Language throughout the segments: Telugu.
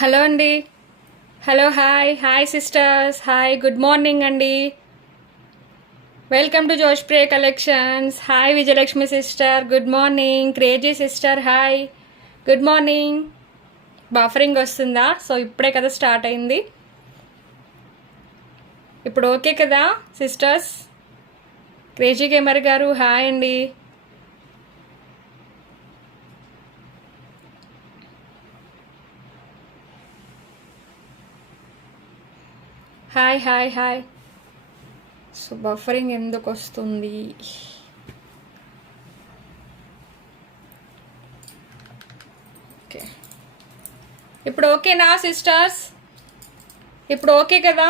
హలో అండి. Hello, hi hi sisters, hi, good morning అండి. వెల్కమ్ టు జోష్ ప్రే collections. Hi Vijayalakshmi sister, good morning. Crazy sister, hi, good morning. Buffering వస్తుందా? సో ఇప్పుడే కదా స్టార్ట్ అయింది. ఇప్పుడు ఓకే కదా సిస్టర్స్? క్రేజీ గేమర్ గారు హాయ్ అండి. Hi hi hi. So buffering ఎందుకు వస్తుంది? ఓకే, ఇప్పుడు ఓకేనా సిస్టర్స్? ఇప్పుడు ఓకే కదా?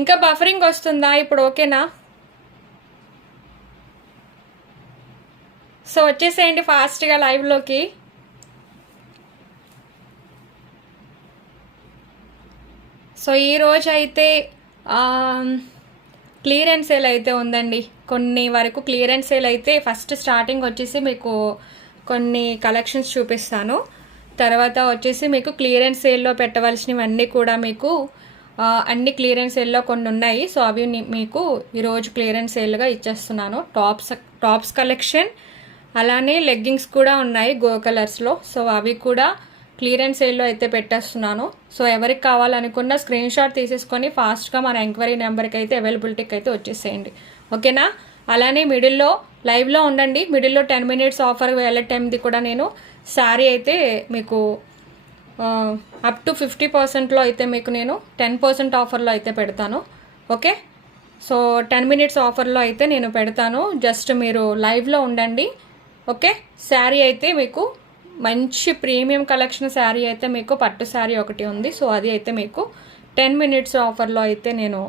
ఇంకా బఫరింగ్ వస్తుందా? ఇప్పుడు ఓకేనా? సో వచ్చేసేయండి ఫాస్ట్గా లైవ్లోకి. సో ఈరోజు అయితే క్లియరెన్స్ సేల్ అయితే ఉందండి. కొన్ని వరకు క్లియరెన్స్ సేల్ అయితే ఫస్ట్ స్టార్టింగ్ వచ్చేసి మీకు కొన్ని కలెక్షన్స్ చూపిస్తాను. తర్వాత వచ్చేసి మీకు క్లియరెన్స్ సేల్లో పెట్టవలసినవన్నీ కూడా మీకు అన్ని క్లియరెన్స్ సేల్లో కొన్ని ఉన్నాయి. సో అవి మీకు ఈరోజు క్లియరెన్స్ సేల్గా ఇచ్చేస్తున్నాను. టాప్స్ కలెక్షన్, అలానే లెగ్గింగ్స్ కూడా ఉన్నాయి గో కలర్స్లో. సో అవి కూడా క్లియరెన్స్ సేల్లో అయితే పెట్టేస్తున్నాను. సో ఎవరికి కావాలనుకున్న స్క్రీన్ షాట్ తీసేసుకొని ఫాస్ట్గా మన ఎంక్వైరీ నెంబర్కి అయితే అవైలబిలిటీకి అయితే వచ్చేసేయండి, ఓకేనా? అలానే మిడిల్లో లైవ్లో ఉండండి. మిడిల్లో 10 minutes ఆఫర్ టైంది కూడా నేను శారీ అయితే మీకు అప్ టు 50%లో అయితే మీకు నేను 10% ఆఫర్లో అయితే పెడతాను, ఓకే? సో 10 minutes ఆఫర్లో అయితే నేను పెడతాను. జస్ట్ మీరు లైవ్లో ఉండండి, ఓకే? శారీ అయితే మీకు మంచి ప్రీమియం కలెక్షన్ శారీ అయితే మీకు పట్టు శారీ ఒకటి ఉంది. సో అది అయితే మీకు 10 minutes ఆఫర్లో అయితే నేను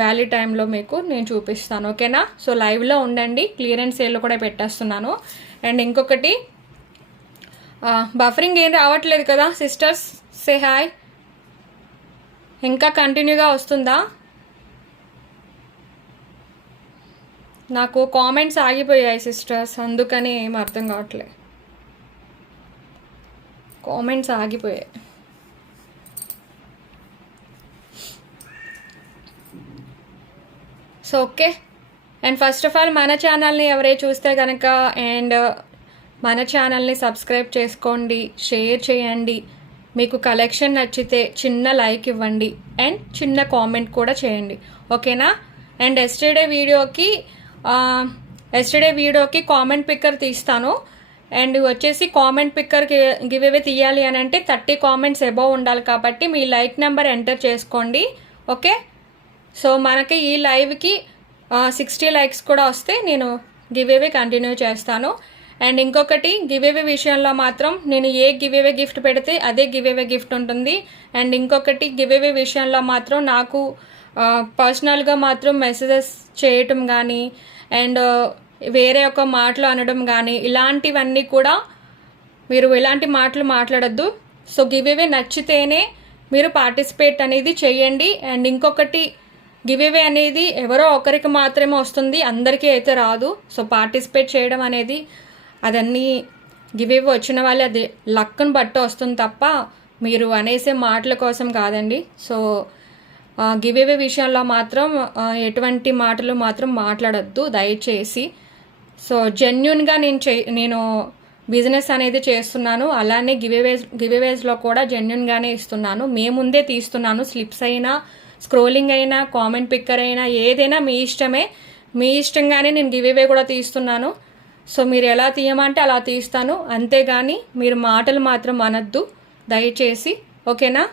వ్యాలీ టైంలో మీకు నేను చూపిస్తాను, ఓకేనా? సో లైవ్లో ఉండండి. క్లియరెన్స్ సేల్ కూడా పెట్టేస్తున్నాను. అండ్ ఇంకొకటి, బఫరింగ్ ఏం రావట్లేదు కదా సిస్టర్స్? Say hi. ఇంకా కంటిన్యూగా వస్తుందా? నాకు కామెంట్స్ ఆగిపోయాయి సిస్టర్స్, అందుకని ఏం అర్థం కావట్లేదు. కామెంట్స్ ఆగిపోయాయి. So okay. And first of all మన ఛానల్ని ఎవరైనా చూస్తే కనుక అండ్ మన ఛానల్ని సబ్స్క్రైబ్ చేసుకోండి, షేర్ చేయండి. మీకు కలెక్షన్ నచ్చితే చిన్న లైక్ ఇవ్వండి అండ్ చిన్న కామెంట్ కూడా చేయండి, ఓకేనా? అండ్ ఎస్టర్డే వీడియోకి కామెంట్ పిక్కర్ తీస్తాను. అండ్ వచ్చేసి కామెంట్ పిక్కర్కి గివ్ అవే తీయాలి అని అంటే 30 comments అబోవ్ ఉండాలి. కాబట్టి మీ లైక్ నెంబర్ ఎంటర్ చేసుకోండి, ఓకే? సో మనకి ఈ లైవ్కి 60 likes కూడా వస్తే నేను గివ్ అవే కంటిన్యూ చేస్తాను. అండ్ ఇంకొకటి, గివ్ అవే విషయంలో మాత్రం నేను ఏ గివ్ అవే గిఫ్ట్ పెడితే అదే గివ్ అవే గిఫ్ట్ ఉంటుంది. అండ్ ఇంకొకటి, గివ్ అవే విషయంలో మాత్రం నాకు పర్సనల్గా మాత్రం మెసేజెస్ చేయటం కానీ అండ్ వేరే ఒక మాటలు అనడం కానీ ఇలాంటివన్నీ కూడా మీరు ఎలాంటి మాటలు మాట్లాడద్దు. సో గివ్ అవే నచ్చితేనే మీరు పార్టిసిపేట్ అనేది చేయండి. అండ్ ఇంకొకటి, గివ్ అవే అనేది ఎవరో ఒకరికి మాత్రమే వస్తుంది, అందరికీ అయితే రాదు. సో పార్టిసిపేట్ చేయడం అనేది అదన్నీ గివ్ అవే వచ్చిన వాళ్ళు అది లక్ను బట్టి వస్తుంది తప్ప మీరు అనేసే మాటల కోసం కాదండి. సో గివ్ అవే విషయంలో మాత్రం ఎటువంటి మాటలు మాత్రం మాట్లాడొద్దు దయచేసి. సో జెన్యున్గా నేను బిజినెస్ అనేది చేస్తున్నాను. అలానే గివ్అవేస్లో కూడా జెన్యున్గానే ఇస్తున్నాను. ముందే తీస్తున్నాను. స్లిప్స్ అయినా, స్క్రోలింగ్ అయినా, కామెంట్ పిక్కర్ అయినా ఏదైనా మీ ఇష్టమే. మీ ఇష్టంగానే నేను గివ్అవే కూడా తీస్తున్నాను. సో మీరు ఎలా తీయమంటే అలా తీస్తాను, అంతేగాని మీరు మాటలు మాత్రం అనద్దు దయచేసి, ఓకేనా?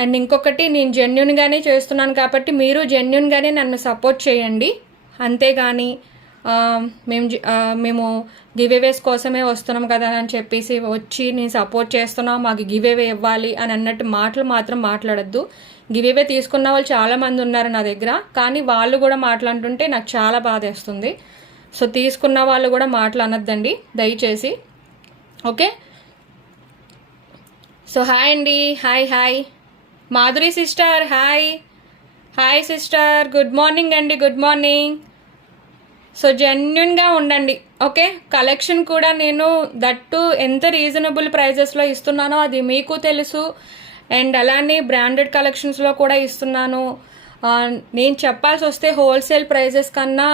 అండ్ ఇంకొకటి, నేను జెన్యున్గానే చేస్తున్నాను కాబట్టి మీరు జెన్యున్గానే నన్ను సపోర్ట్ చేయండి, అంతేగాని మేము గివ్ అవేస్ కోసమే వస్తున్నాం కదా అని చెప్పేసి వచ్చి నేను సపోర్ట్ చేస్తున్నాం మాకు గివ్ అవే ఇవ్వాలి అని అన్నట్టు మాటలు మాత్రం మాట్లాడద్దు. గివ్ అవే తీసుకున్న వాళ్ళు చాలామంది ఉన్నారు నా దగ్గర, కానీ వాళ్ళు కూడా మాట్లాడుతుంటే నాకు చాలా బాధ వేస్తుంది. సో తీసుకున్న వాళ్ళు కూడా మాటలు అనొద్దండి దయచేసి, ఓకే? సో హాయ్ అండి, hi hi. Madhuri sister hi. Hi sister, good morning అండి, గుడ్ మార్నింగ్. సో జెన్యున్గా ఉండండి, ఓకే. కలెక్షన్ కూడా నేను దట్టు ఎంత రీజనబుల్ ప్రైజెస్లో ఇస్తున్నానో అది మీకు తెలుసు. అండ్ అలానే బ్రాండెడ్ కలెక్షన్స్లో కూడా ఇస్తున్నాను. నేను చెప్పాల్సి వస్తే హోల్సేల్ ప్రైజెస్ కన్నా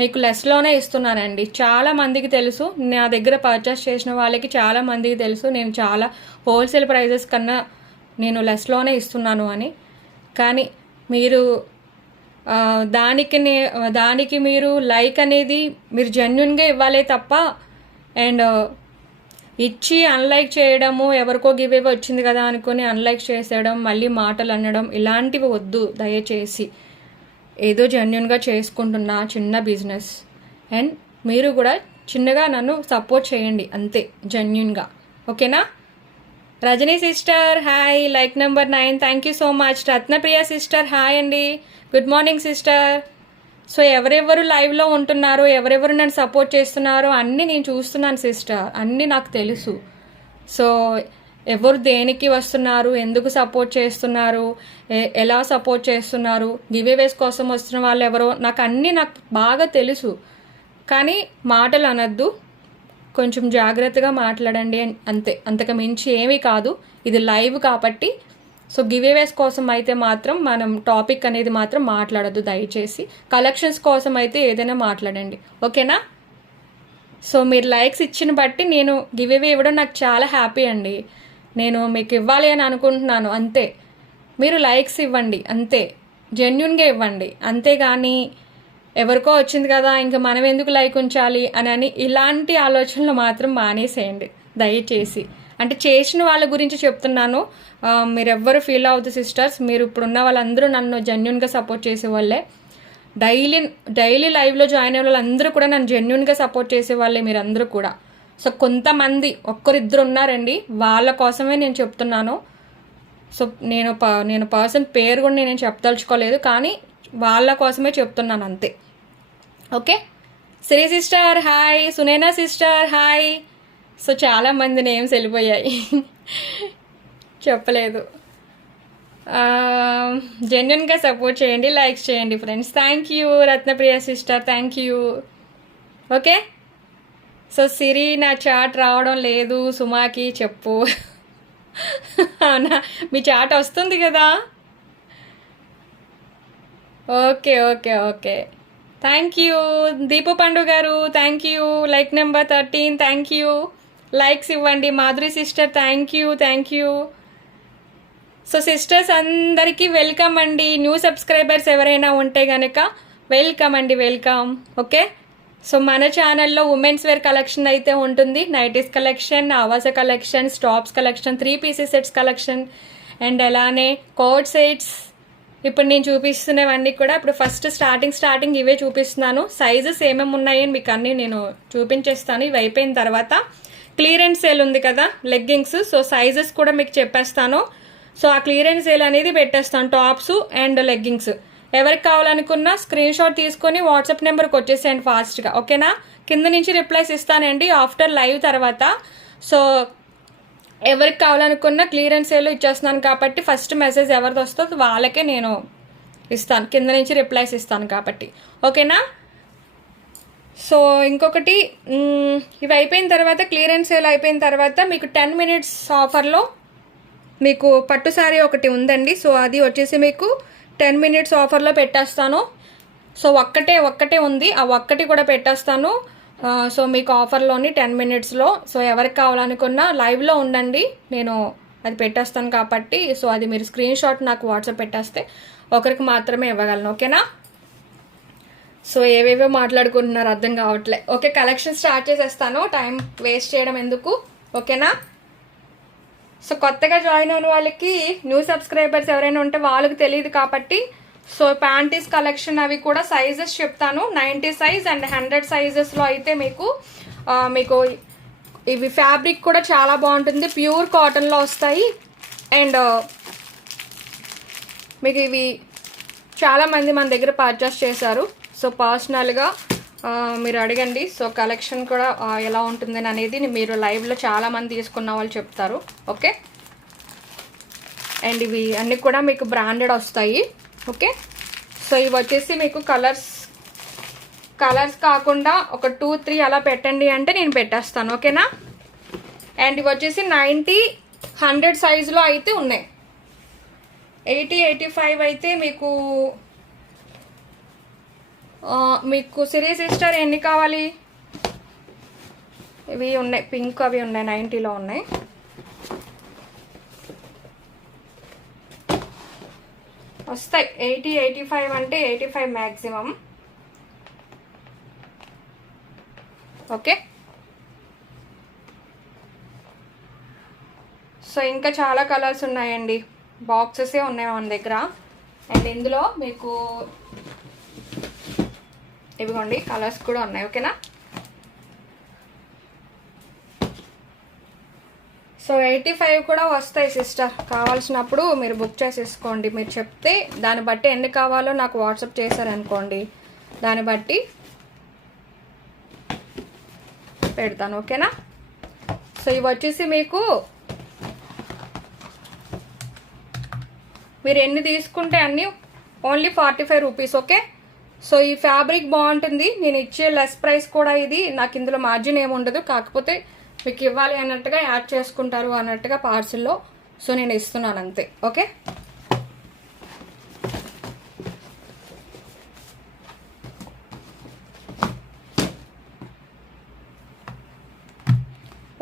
మీకు లెస్లోనే ఇస్తున్నానండి. చాలా మందికి తెలుసు, నా దగ్గర పర్చేస్ చేసిన వాళ్ళకి చాలా మందికి తెలుసు నేను చాలా హోల్సేల్ ప్రైజెస్ కన్నా నేను లెస్లోనే ఇస్తున్నాను అని. కానీ మీరు దానికి మీరు లైక్ అనేది మీరు జెన్యున్గా ఇవ్వాలే తప్ప అండ్ ఇచ్చి అన్లైక్ చేయడము, ఎవరికో గివ్ అవే వచ్చింది కదా అనుకుని అన్లైక్ చేసేయడం, మళ్ళీ మాటలు అనడం ఇలాంటివి వద్దు దయచేసి. ఏదో జెన్యున్గా చేసుకుంటున్నా చిన్న బిజినెస్, అండ్ మీరు కూడా చిన్నగా నన్ను సపోర్ట్ చేయండి అంతే, జెన్యున్గా, ఓకేనా. Rajani sister hi, like number 9, thank you so much. Ratnapriya sister hi అండి, గుడ్ మార్నింగ్ సిస్టర్. సో ఎవరెవరు లైవ్లో ఉంటున్నారో, ఎవరెవరు నన్ను సపోర్ట్ చేస్తున్నారో అన్నీ నేను చూస్తున్నాను సిస్టర్, అన్నీ నాకు తెలుసు. సో ఎవరు దేనికి వస్తున్నారు, ఎందుకు సపోర్ట్ చేస్తున్నారు, ఎలా సపోర్ట్ చేస్తున్నారు, గివేవేస్ కోసం వస్తున్న వాళ్ళు ఎవరో నాకు బాగా తెలుసు. కానీ మాటలు అనద్దు, కొంచెం జాగ్రత్తగా మాట్లాడండి అంతే, అంతకు మించి ఏమీ కాదు. ఇది లైవ్ కాబట్టి. సో గివేవేస్ కోసం అయితే మాత్రం మనం టాపిక్ అనేది మాత్రం మాట్లాడద్దు దయచేసి. కలెక్షన్స్ కోసం అయితే ఏదైనా మాట్లాడండి, ఓకేనా. సో మీరు లైక్స్ ఇచ్చిన బట్టి నేను గివేవే ఇవ్వడం నాకు చాలా హ్యాపీ అండి. నేను మీకు ఇవ్వాలి అని అనుకుంటున్నాను అంతే. మీరు లైక్స్ ఇవ్వండి అంతే, జెన్యున్గా ఇవ్వండి. అంతేగాని ఎవరికో వచ్చింది కదా ఇంకా మనం ఎందుకు లైక్ ఉంచాలి అని ఇలాంటి ఆలోచనలు మాత్రం మానేసేయండి దయచేసి. అంటే చేసిన వాళ్ళ గురించి చెప్తున్నాను, మీరెవ్వరు ఫీల్ అవ్వద్దు సిస్టర్స్. మీరు ఇప్పుడున్న వాళ్ళందరూ నన్ను జెన్యున్గా సపోర్ట్ చేసే వాళ్ళే. డైలీ లైవ్లో జాయిన్ అయ్యే వాళ్ళందరూ కూడా నన్ను జెన్యున్గా సపోర్ట్ చేసే వాళ్ళే మీరందరూ కూడా. సో కొంతమంది ఒక్కరిద్దరు ఉన్నారండి, వాళ్ళ కోసమే నేను చెప్తున్నాను. సో నేను పర్సన్ పేరు కూడా నేను చెప్పదలుచుకోలేదు, కానీ వాళ్ళ కోసమే చెప్తున్నాను అంతే, okay. Sri sister hi, Sunaina sister hi. So చాలామంది నేమ్స్ వెళ్ళిపోయాయి చెప్పలేదు. జెన్యున్గా సపోర్ట్ చేయండి, లైక్స్ చేయండి friends. Thank you Ratnapriya sister, thank you, okay. So Siri నా చాట్ రావడం లేదు, సుమాకి చెప్పు అవునా, మీ చాట్ వస్తుంది కదా, okay okay okay. Thank you Deepu Pandu గారు, thank you. Like number 13, thank you. Likes ఇవ్వండి. Madhuri sister thank you, thank you. So sisters అందరికీ వెల్కమ్ అండి. న్యూ సబ్స్క్రైబర్స్ ఎవరైనా ఉంటే కనుక వెల్కమ్ అండి, వెల్కమ్, ఓకే. సో మన ఛానల్లో ఉమెన్స్ వేర్ కలెక్షన్ అయితే ఉంటుంది. Nighties collection, Awas collection, stops collection, 3 pieces sets collection, and అలానే కోట్ సెట్స్. ఇప్పుడు నేను చూపిస్తున్నవన్నీ కూడా ఇప్పుడు ఫస్ట్ స్టార్టింగ్ ఇవే చూపిస్తున్నాను. సైజెస్ ఏమేమి ఉన్నాయని మీకు అన్నీ నేను చూపించేస్తాను. ఇవి అయిపోయిన తర్వాత క్లియరెన్స్ సేల్ ఉంది కదా లెగ్గింగ్స్, సో సైజెస్ కూడా మీకు చెప్పేస్తాను. సో ఆ క్లియరెన్స్ సేల్ అనేది పెట్టేస్తాను, టాప్స్ అండ్ లెగ్గింగ్స్. ఎవరికి కావాలనుకున్నా స్క్రీన్ షాట్ తీసుకొని వాట్సాప్ నెంబర్కి వచ్చేసేయండి ఫాస్ట్గా, ఓకేనా. కింద నుంచి రిప్లైస్ ఇస్తానండి ఆఫ్టర్ లైవ్ తర్వాత. సో ఎవరికి కావాలనుకున్న క్లియరెన్స్ సేల్ ఇచ్చేస్తున్నాను కాబట్టి ఫస్ట్ మెసేజ్ ఎవరిది వస్తుందో వాళ్ళకే నేను ఇస్తాను, కింద నుంచి రిప్లైస్ ఇస్తాను కాబట్టి, ఓకేనా. సో ఇంకొకటి, ఇవి అయిపోయిన తర్వాత క్లియరెన్స్ సేల్ అయిపోయిన తర్వాత మీకు 10 minutes ఆఫర్లో మీకు పట్టు శారీ ఒకటి ఉందండి. సో అది వచ్చేసి మీకు 10 minutes ఆఫర్లో పెట్టేస్తాను. సో ఒక్కటే ఉంది, ఆ ఒక్కటి కూడా పెట్టేస్తాను. సో మీకు ఆఫర్లోని 10 minutesలో. సో ఎవరికి కావాలనుకున్నా లైవ్లో ఉండండి, నేను అది పెట్టేస్తాను కాబట్టి. సో అది మీరు స్క్రీన్ షాట్ నాకు వాట్సాప్ పెట్టేస్తే ఒకరికి మాత్రమే ఇవ్వగలను, ఓకేనా. సో ఏవేవో మాట్లాడుకుంటున్నారు అర్థం కావట్లే, ఓకే. కలెక్షన్ స్టార్ట్ చేసేస్తాను, టైం వేస్ట్ చేయడం ఎందుకు, ఓకేనా. సో కొత్తగా జాయిన్ అయిన వాళ్ళకి, న్యూ సబ్స్క్రైబర్స్ ఎవరైనా ఉంటే వాళ్ళకి తెలియదు కాబట్టి సో ప్యాంటీస్ కలెక్షన్ అవి కూడా సైజెస్ చెప్తాను. 90 size అండ్ 100 sizesలో అయితే మీకు ఇవి ఫ్యాబ్రిక్ కూడా చాలా బాగుంటుంది, ప్యూర్ కాటన్లో వస్తాయి. అండ్ మీకు ఇవి చాలామంది మన దగ్గర పర్చేస్ చేశారు. సో పర్సనల్గా మీరు అడగండి. సో కలెక్షన్ కూడా ఎలా ఉంటుందని అనేది మీరు లైవ్లో చాలామంది తీసుకున్న వాళ్ళు చెప్తారు, ఓకే. అండ్ ఇవి అన్నీ కూడా మీకు బ్రాండెడ్ వస్తాయి. ఓకే. సో ఇవి వచ్చేసి మీకు కలర్స్ కాకుండా ఒక 2-3 అలా పెట్టండి అంటే నేను పెట్టేస్తాను, ఓకేనా. అండ్ ఇవి వచ్చేసి 90-100 సైజులో అయితే ఉన్నాయి. 80-85 అయితే మీకు సిరి సిస్టర్ ఎన్ని కావాలి? ఇవి ఉన్నాయి, పింక్ అవి ఉన్నాయి, 90లో ఉన్నాయి. వస్తాయి 80-85 అంటే 85 మ్యాక్సిమం. ఓకే. సో ఇంకా చాలా కలర్స్ ఉన్నాయండి, బాక్సెసే ఉన్నాయి మన దగ్గర. అండ్ ఇందులో మీకు ఇవిగోండి కలర్స్ కూడా ఉన్నాయి, ఓకేనా. సో 85 కూడా వస్తాయి సిస్టర్, కావాల్సినప్పుడు మీరు బుక్ చేసేసుకోండి. మీరు చెప్తే దాన్ని బట్టి ఎన్ని కావాలో నాకు వాట్సాప్ చేశారనుకోండి, దాన్ని బట్టి పెడతాను, ఓకేనా. సో ఇవి వచ్చేసి మీకు మీరు ఎన్ని తీసుకుంటే అన్ని ఓన్లీ 45 రూపీస్, ఓకే. సో ఈ ఫ్యాబ్రిక్ బాగుంటుంది, నేను ఇచ్చే లెస్ ప్రైస్ కూడా ఇది. నాకు ఇందులో మార్జిన్ ఏముండదు, కాకపోతే మీకు ఇవ్వాలి అన్నట్టుగా యాడ్ చేసుకుంటారు అన్నట్టుగా పార్సిల్లో. సో నేను ఇస్తున్నాను అంతే, okay.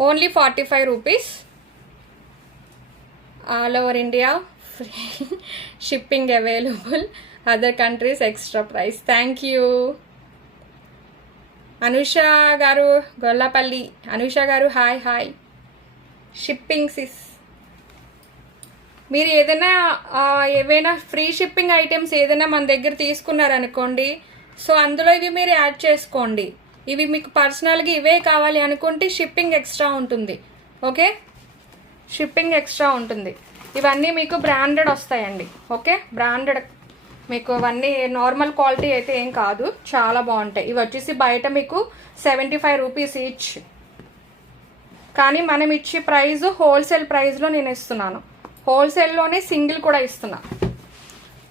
Only 45 rupees, all over India free shipping available, other countries extra price. Thank you Anusha గారు, గొల్లపల్లి అనుష గారు, హాయ్ హాయ్. షిప్పింగ్ సిస్, మీరు ఏవైనా ఫ్రీ షిప్పింగ్ ఐటమ్స్ ఏదైనా మన దగ్గర తీసుకున్నారనుకోండి, సో అందులో ఇవి మీరు యాడ్ చేసుకోండి. ఇవి మీకు పర్సనల్గా ఇవే కావాలి అనుకుంటే షిప్పింగ్ ఎక్స్ట్రా ఉంటుంది, ఓకే. షిప్పింగ్ ఎక్స్ట్రా ఉంటుంది. ఇవన్నీ మీకు బ్రాండెడ్ వస్తాయండి, ఓకే. బ్రాండెడ్ మీకు అవన్నీ నార్మల్ క్వాలిటీ అయితే ఏం కాదు, చాలా బాగుంటాయి. ఇవి వచ్చేసి బయట మీకు 75 రూపీస్ ఈచ్, కానీ మనం ఇచ్చే ప్రైస్ హోల్సేల్ ప్రైస్లో నేను ఇస్తున్నాను. హోల్సేల్లోనే సింగిల్ కూడా ఇస్తున్నా,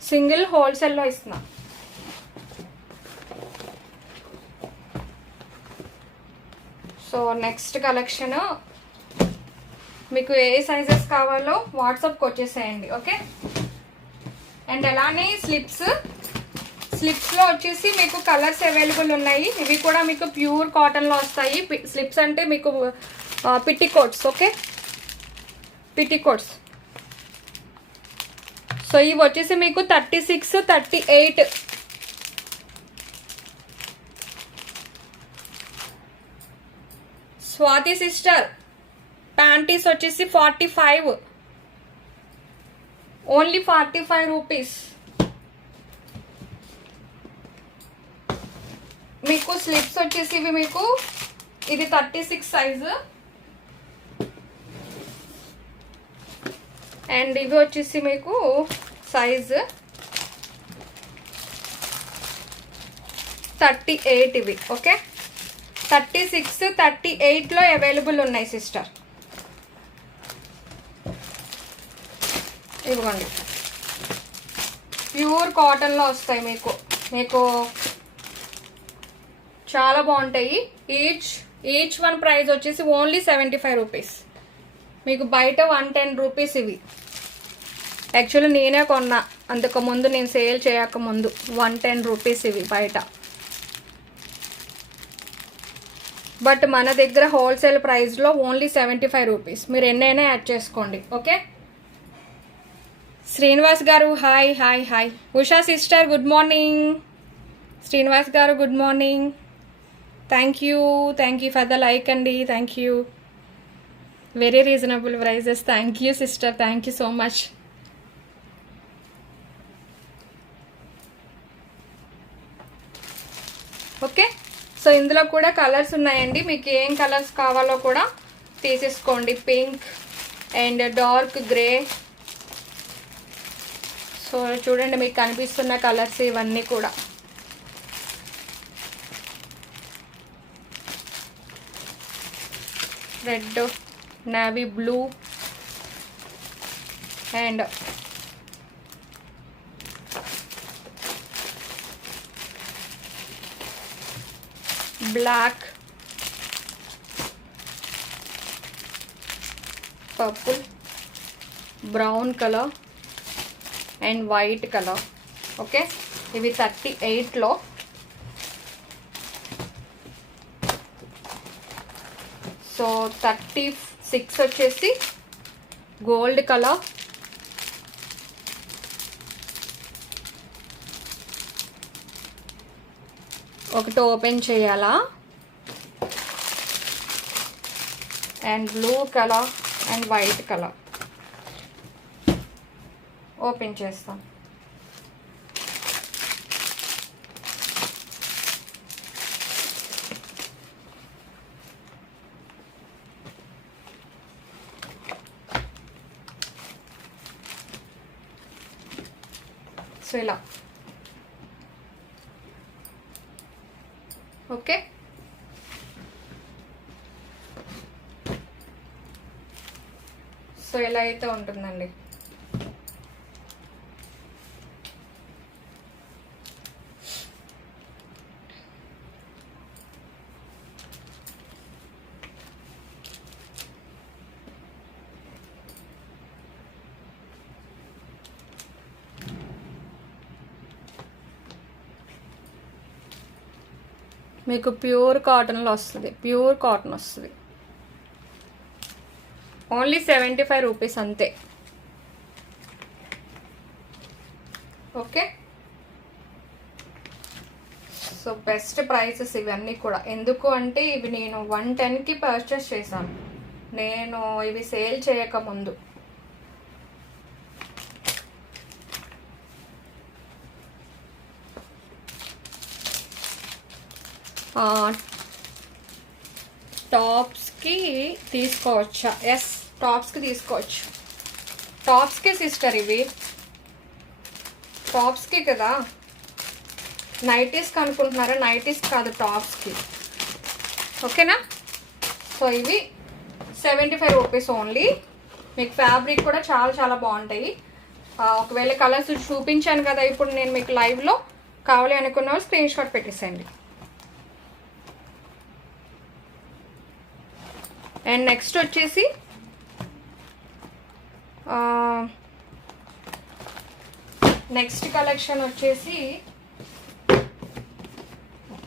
సింగిల్ హోల్సేల్లో ఇస్తున్నా. సో నెక్స్ట్ కలెక్షన్ మీకు ఏ సైజెస్ కావాలో వాట్సాప్కి వచ్చేసేయండి, ఓకే. అండ్ అలానే స్లిప్స్లో వచ్చేసి మీకు కలర్స్ అవైలబుల్ ఉన్నాయి. ఇవి కూడా మీకు ప్యూర్ కాటన్లో వస్తాయి. స్లిప్స్ అంటే మీకు పిట్టికోట్స్, ఓకే, పిట్టికోట్స్. సో ఇవి వచ్చేసి మీకు 36-38. స్వాతి సిస్టర్ ప్యాంటీస్ వచ్చేసి 45, ఓన్లీ 45 రూపీస్. మీకు స్లిప్స్ వచ్చేసి ఇవి మీకు ఇది 36 సైజు, అండ్ ఇవి వచ్చేసి మీకు సైజు 38 ఇవి, ఓకే. 36-38లో అవైలబుల్ ఉన్నాయి సిస్టర్. ఇవ్వండి, ప్యూర్ కాటన్లో వస్తాయి మీకు చాలా బాగుంటాయి. ఈచ్ వన్ ప్రైస్ వచ్చేసి ఓన్లీ 75 రూపీస్. మీకు బయట 110 రూపీస్ ఇవి. యాక్చువల్లీ నేనే కొన్నా అంతకుముందు, నేను సేల్ చేయకముందు 110 రూపీస్ ఇవి బయట. బట్ మన దగ్గర హోల్సేల్ ప్రైస్లో ఓన్లీ 75 రూపీస్. మీరు ఎన్నైనా యాడ్ చేసుకోండి, ఓకే. శ్రీనివాస్ గారు hi hi hi. Usha sister good morning. Srinivas గారు good morning. Thank you for the like అండి, thank you. Very reasonable prices. Thank you sister, thank you so much. Okay. So ఇందులో కూడా కలర్స్ ఉన్నాయండి, మీకు ఏం కలర్స్ కావాలో కూడా తీసేసుకోండి. Pink and dark grey. So చూడండి మీకు కనిపిస్తున్న కలర్స్ ఇవన్నీ కూడా. Red, navy blue and black, purple, brown colour and white colour. Okay, ఇవి 38లో. సో 36 వచ్చేసి గోల్డ్ కలర్, ఒకటి ఓపెన్ చేయాలా, and blue colour and white colour open చేస్తాం. సో ఇలా. ఓకే, సో ఇలా అయితే ఉంటుందండి. మీకు ప్యూర్ కాటన్లో వస్తుంది, ప్యూర్ కాటన్ వస్తుంది. ఓన్లీ 75 రూపీస్ అంతే. ఓకే, సో బెస్ట్ ప్రైసెస్ ఇవన్నీ కూడా. ఎందుకు అంటే ఇవి నేను 110కి పర్చేస్ చేశాను, నేను ఇవి సేల్ చేయకముందు. టాప్స్కి తీసుకోవచ్చా? ఎస్, టాప్స్కి తీసుకోవచ్చు. టాప్స్కి సిస్టర్, ఇవి టాప్స్కి కదా, నైటీస్కి అనుకుంటున్నారా? నైటీస్ కాదు, టాప్స్కి. ఓకేనా? సో ఇవి 75 రూపీస్ ఓన్లీ. మీకు ఫ్యాబ్రిక్ కూడా చాలా చాలా బాగుంటాయి. ఒకవేళ కలర్స్ చూపించాను కదా ఇప్పుడు నేను మీకు లైవ్లో, కావాలి అనుకున్న వాళ్ళు స్క్రీన్ షాట్ పెట్టేసేయండి. అండ్ నెక్స్ట్ వచ్చేసి నెక్స్ట్ కలెక్షన్ వచ్చేసి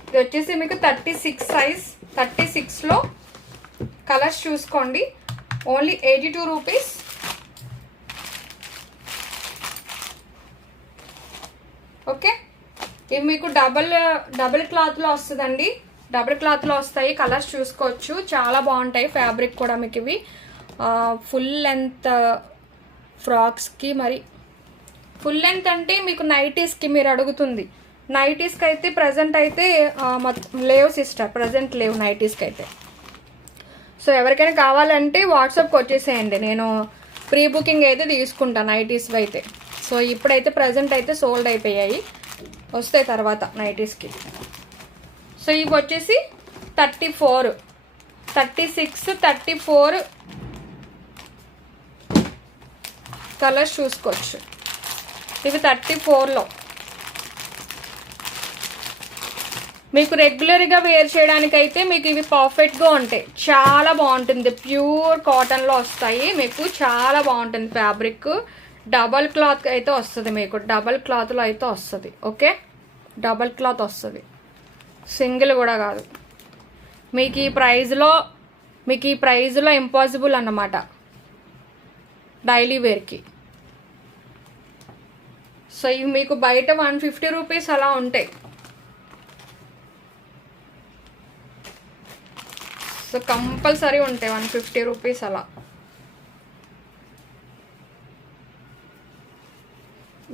ఇది వచ్చేసి మీకు 36 సైజ్, 36లో కలర్స్ చూసుకోండి. Only 82 rupees. ఓకే, ఇవి మీకు డబుల్ క్లాత్లో వస్తుందండి, డబుల్ క్లాత్లో వస్తాయి. కలర్స్ చూసుకోవచ్చు, చాలా బాగుంటాయి. ఫ్యాబ్రిక్ కూడా మీకు ఇవి ఫుల్ లెంత్ ఫ్రాక్స్కి, మరి ఫుల్ లెంత్ అంటే మీకు నైటీస్కి మీరు అడుగుతుంది. నైటీస్కి అయితే ప్రజెంట్ అయితే లేవు సిస్టర్, ప్రజెంట్ లేవు నైటీస్కి అయితే. సో ఎవరికైనా కావాలంటే వాట్సాప్కి వచ్చేసేయండి, నేను ప్రీ బుకింగ్ అయితే తీసుకుంటాను నైటీస్వి అయితే. సో ఇప్పుడైతే ప్రజెంట్ అయితే సోల్డ్ అయిపోయాయి, వస్తాయి తర్వాత నైటీస్కి. సో ఇవి వచ్చేసి 34, 36, 34 కలర్స్ చూసుకోవచ్చు. ఇవి 34లో మీకు రెగ్యులర్గా వేర్ చేయడానికైతే మీకు ఇవి పర్ఫెక్ట్గా ఉంటాయి, చాలా బాగుంటుంది. ప్యూర్ కాటన్లో వస్తాయి మీకు, చాలా బాగుంటుంది ఫ్యాబ్రిక్. డబల్ క్లాత్ అయితే వస్తుంది మీకు, డబల్ క్లాత్లో అయితే వస్తుంది. ఓకే, డబల్ క్లాత్ వస్తుంది, సింగిల్ కూడా కాదు. మీకు ఈ ప్రైజ్లో ఇంపాసిబుల్ అన్నమాట డైలీ వేర్కి. సో ఇవి మీకు బయట 150 రూపీస్ అలా ఉంటాయి. సో కంపల్సరీ ఉంటాయి 150 రూపీస్ అలా.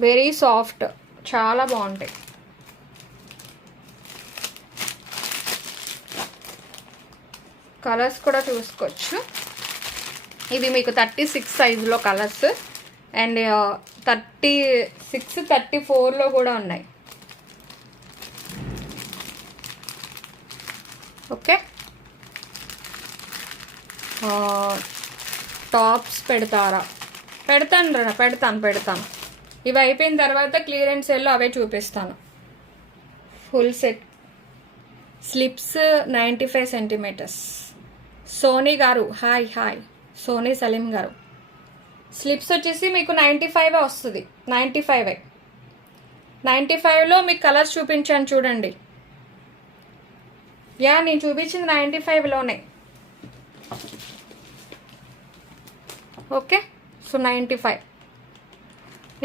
వెరీ సాఫ్ట్, చాలా బాగుంటాయి. కలర్స్ కూడా చూసుకోవచ్చు. ఇవి మీకు 36 సైజులో కలర్స్, అండ్ 36, 34లో కూడా ఉన్నాయి. ఓకే, టాప్స్ పెడతారా? పెడతాను. ఇవి అయిపోయిన తర్వాత క్లియరెన్స్ సేల్లో అవే చూపిస్తాను. Full set slips 95 centimetres. Soni గారు హాయ్ హాయ్. సోనీ సలీం గారు స్లిప్స్ వచ్చేసి మీకు 95 వస్తుంది. 95లో మీకు కలర్స్ చూపించాను చూడండి. యా నేను చూపించింది 95లోనే. ఓకే సో 95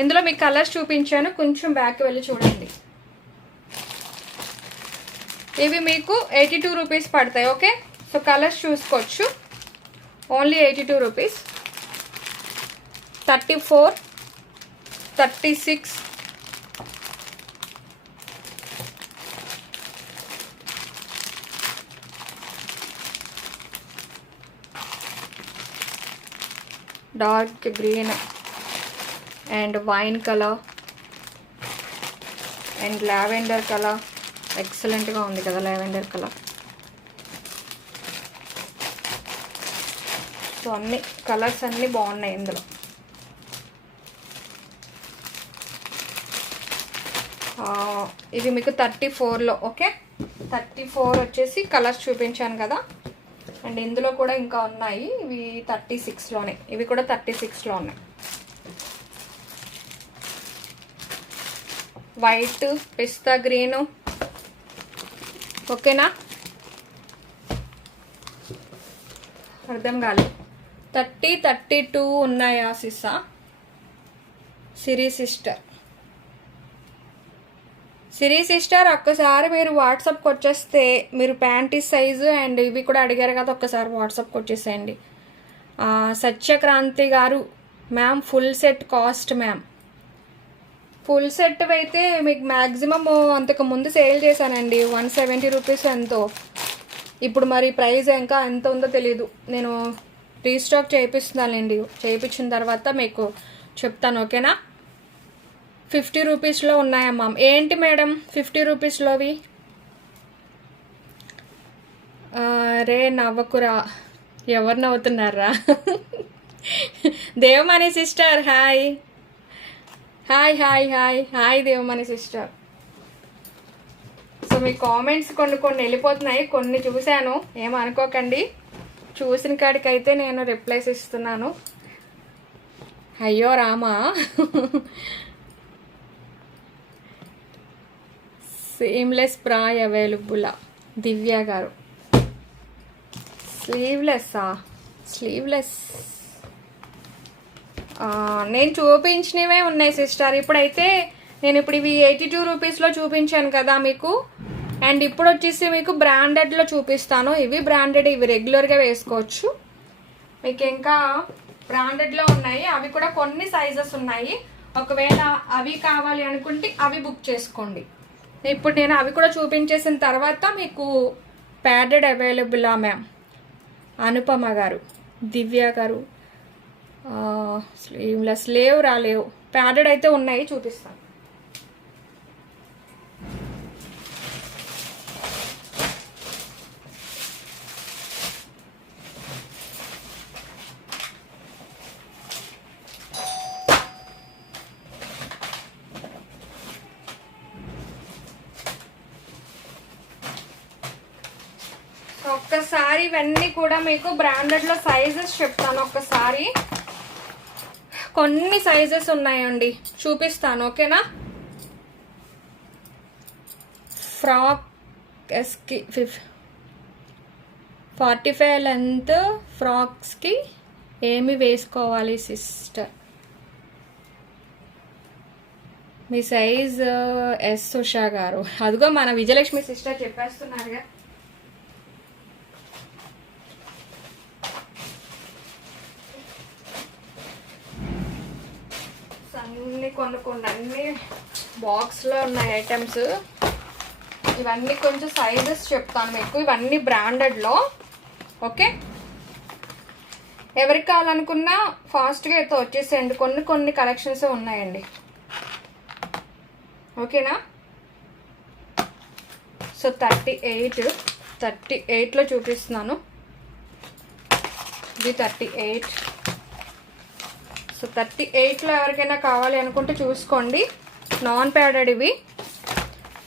ఇందులో మీకు కలర్స్ చూపించాను. కొంచెం బ్యాక్ వెళ్ళి చూడండి. ఇవి మీకు 82 రూపీస్ పడతాయి. ఓకే సో కలర్స్ చూసుకోవచ్చు. Only 82 rupees. 34, 36, dark green and wine colour and lavender colour. ఎక్సలెంట్గా ఉంది కదా లావెండర్ కలర్. సో అన్ని కలర్స్ అన్నీ బాగున్నాయి ఇందులో. ఇది మీకు 34లో. ఓకే 34 వచ్చేసి కలర్స్ చూపించాను కదా. అండ్ ఇందులో కూడా ఇంకా ఉన్నాయి. ఇవి 36లోనే. ఇవి కూడా 36లో ఉన్నాయి. వైట్, పిస్తా గ్రీను. ఓకేనా అర్థం కాలేదు. 30, 32 ఉన్నాయా సిస్సా? సిరీ సిస్టర్ ఒక్కసారి మీరు వాట్సాప్కి వచ్చేస్తే, మీరు ప్యాంటీ సైజు అండ్ ఇవి కూడా అడిగారు కదా, ఒక్కసారి వాట్సాప్కి వచ్చేసేయండి. సత్యక్రాంతి గారు ma'am full set cost ma'am. Full set అయితే మీకు మ్యాక్సిమం అంతకు ముందు సేల్ చేశానండి 170 రూపీస్ ఎంతో. ఇప్పుడు మరి ప్రైస్ ఇంకా ఎంత ఉందో తెలీదు. నేను రీస్టాక్ చేయిస్తున్నానండి. చేయించిన తర్వాత మీకు చెప్తాను. ఓకేనా 50 రూపీస్లో ఉన్నాయమ్మా. ఏంటి మేడం 50 రూపీస్లోవి? రే నవ్వకురా. ఎవరు నవ్వుతున్నారా? Devamani sister hi hi hi hi hi Devamani sister. So మీ కామెంట్స్ కొన్ని వెళ్ళిపోతున్నాయి. కొన్ని చూశాను, ఏమనుకోకండి. చూసిన కాడికైతే నేను రిప్లైస్ ఇస్తున్నాను. అయ్యో రామా. సీమ్లెస్ బ్రా అవైలబులా దివ్య గారు? స్లీవ్లెస్ నేను చూపించినవే ఉన్నాయి సిస్టర్. ఇప్పుడైతే నేను ఇవి 82 రూపీస్లో చూపించాను కదా మీకు. అండ్ ఇప్పుడు వచ్చేసి మీకు బ్రాండెడ్లో చూపిస్తాను. ఇవి బ్రాండెడ్, ఇవి రెగ్యులర్గా వేసుకోవచ్చు. మీకు ఇంకా బ్రాండెడ్లో ఉన్నాయి. అవి కూడా కొన్ని సైజెస్ ఉన్నాయి. ఒకవేళ అవి కావాలి అనుకుంటే అవి బుక్ చేసుకోండి. ఇప్పుడు నేను అవి కూడా చూపించేసిన తర్వాత మీకు ప్యాడెడ్ అవైలబులా మ్యామ్? అనుపమ గారు, దివ్య గారు స్లీవ్లెస్ రాలేవు. ప్యాడెడ్ అయితే ఉన్నాయి, చూపిస్తాను. ఒక్కసారి ఇవన్నీ కూడా మీకు బ్రాండెడ్లో సైజెస్ చెప్తాను. ఒక్కసారి కొన్ని సైజెస్ ఉన్నాయండి, చూపిస్తాను. ఓకేనా ఫ్రాక్ ఎస్కి 45 లెంత్ ఫ్రాక్స్కి ఏమి వేసుకోవాలి సిస్టర్? మీ సైజ్ ఎస్ ఉషా గారు. అదిగో మన విజయలక్ష్మి సిస్టర్ చెప్పేస్తున్నారుగా. కొన్ని అన్ని బాక్స్లో ఉన్నాయి ఐటమ్స్. ఇవన్నీ కొంచెం సైజెస్ చెప్తాను మీకు. ఇవన్నీ బ్రాండెడ్లో. ఓకే ఎవరికి కావాలనుకున్నా ఫాస్ట్గా అయితే వచ్చేసేయండి. కొన్ని కలెక్షన్స్ ఉన్నాయండి. ఓకేనా సో 38లో చూపిస్తున్నాను. ఇది 38. సో 38లో ఎవరికైనా కావాలి అనుకుంటే చూసుకోండి. నాన్ ప్యాడెడ్, ఇవి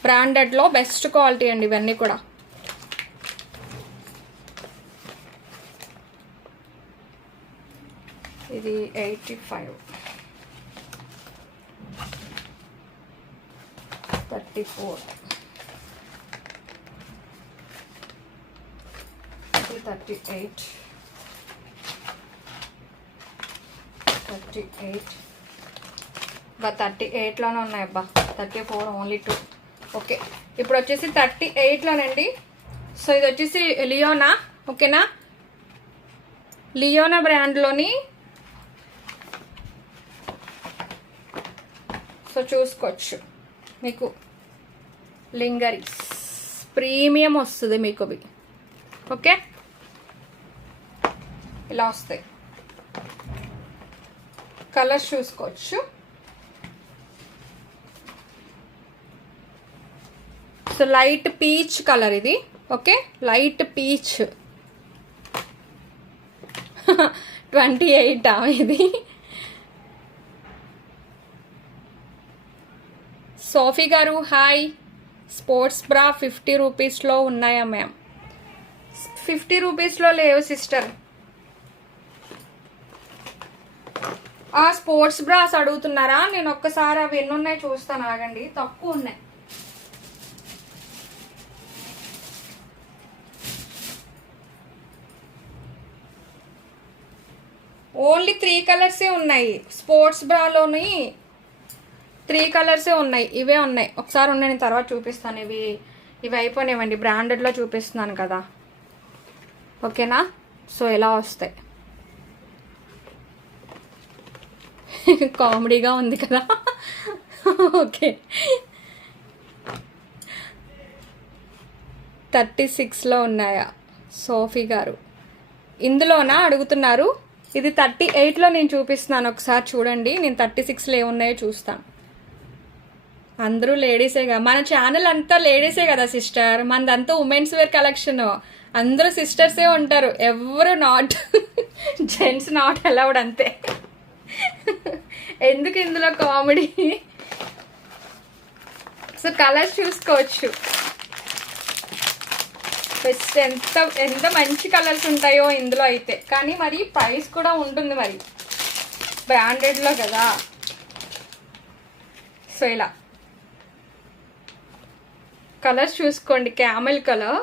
బ్రాండెడ్లో బెస్ట్ క్వాలిటీ అండి. ఇవన్నీ కూడా ఇది 85, 34, ఇది 38, 38లోనే ఉన్నాయి అబ్బా. 34 ఓన్లీ 2. ఓకే, ఇప్పుడు వచ్చేసి 38లోనండి. సో ఇది వచ్చేసి లియోనా. ఓకేనా, లియోనా బ్రాండ్లోని. సో చూసుకోవచ్చు, మీకు లింగరీస్ ప్రీమియం వస్తుంది మీకు అవి. ఓకే, ఇలా వస్తాయి. కలర్స్ చూసుకోవచ్చు. సో లైట్ పీచ్ కలర్ ఇది. Okay, light peach. 28 ఇది. సోఫీ గారు హాయ్. స్పోర్ట్స్ బ్రా 50 రూపీస్లో ఉన్నాయా మ్యామ్? 50 రూపీస్లో లేవు సిస్టర్. స్పోర్ట్స్ బ్రాస్ అడుగుతున్నారా? నేను ఒక్కసారి అవి ఎన్ని ఉన్నాయి చూస్తాను, ఆగండి. తక్కువ ఉన్నాయి. ఓన్లీ 3 కలర్సే ఉన్నాయి. స్పోర్ట్స్ బ్రాలోని 3 కలర్సే ఉన్నాయి. ఇవే ఉన్నాయి. ఒకసారి ఉన్నాయి, నేను తర్వాత చూపిస్తాను. ఇవి అయిపోయినాయండి. బ్రాండెడ్లో చూపిస్తున్నాను కదా. ఓకేనా, సో ఎలా వస్తాయి. కామెడీగా ఉంది కదా. ఓకే, 36లో ఉన్నాయా సోఫీ గారు? ఇందులోనా అడుగుతున్నారు? ఇది 38లో నేను చూపిస్తున్నాను, ఒకసారి చూడండి. నేను 36లో ఏమున్నాయో చూస్తాను. అందరూ లేడీసేగా, మన ఛానల్ అంతా లేడీసే కదా సిస్టర్. మనదంతా ఉమెన్స్ వేర్ కలెక్షన్. అందరూ సిస్టర్సే ఉంటారు. ఎవరు నాట్ జెంట్స్ నాట్ అలౌడ్, అంతే. ఎందుకు ఇందులో కామెడీ? సో కలర్స్ చూసుకోవచ్చు. బెస్ట్, ఎంత మంచి కలర్స్ ఉంటాయో ఇందులో అయితే. కానీ మరి ప్రైస్ కూడా ఉంటుంది మరి, బ్రాండెడ్లో కదా. సో ఇలా కలర్స్ చూసుకోండి. క్యామెల్ కలర్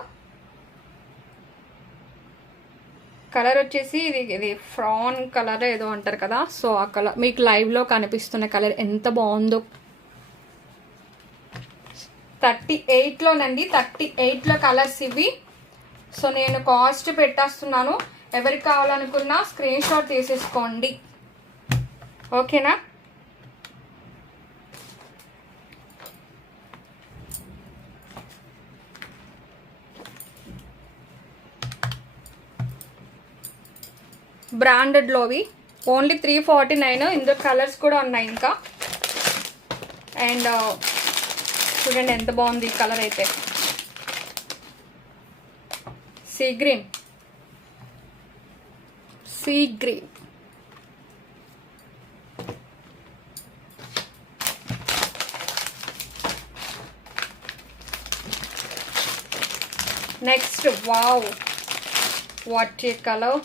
వచ్చేసి ఇది ఫ్రాన్ కలర్ ఏదో అంటారు కదా. సో ఆ కలర్ మీకు లైవ్లో కనిపిస్తున్న కలర్ ఎంత బాగుందో. 38లోనండి, 38లో కలర్స్ ఇవి. సో నేను కాస్ట్ పెట్టేస్తున్నాను. ఎవరికి కావాలనుకున్నా స్క్రీన్ షాట్ తీసేసుకోండి. ఓకేనా, బ్రాండెడ్లోవి ఓన్లీ 349. ఇందులో కలర్స్ కూడా ఉన్నాయి ఇంకా. అండ్ చూడండి ఎంత బాగుంది ఈ కలర్ అయితే. Sea green. Next wow, what a colour.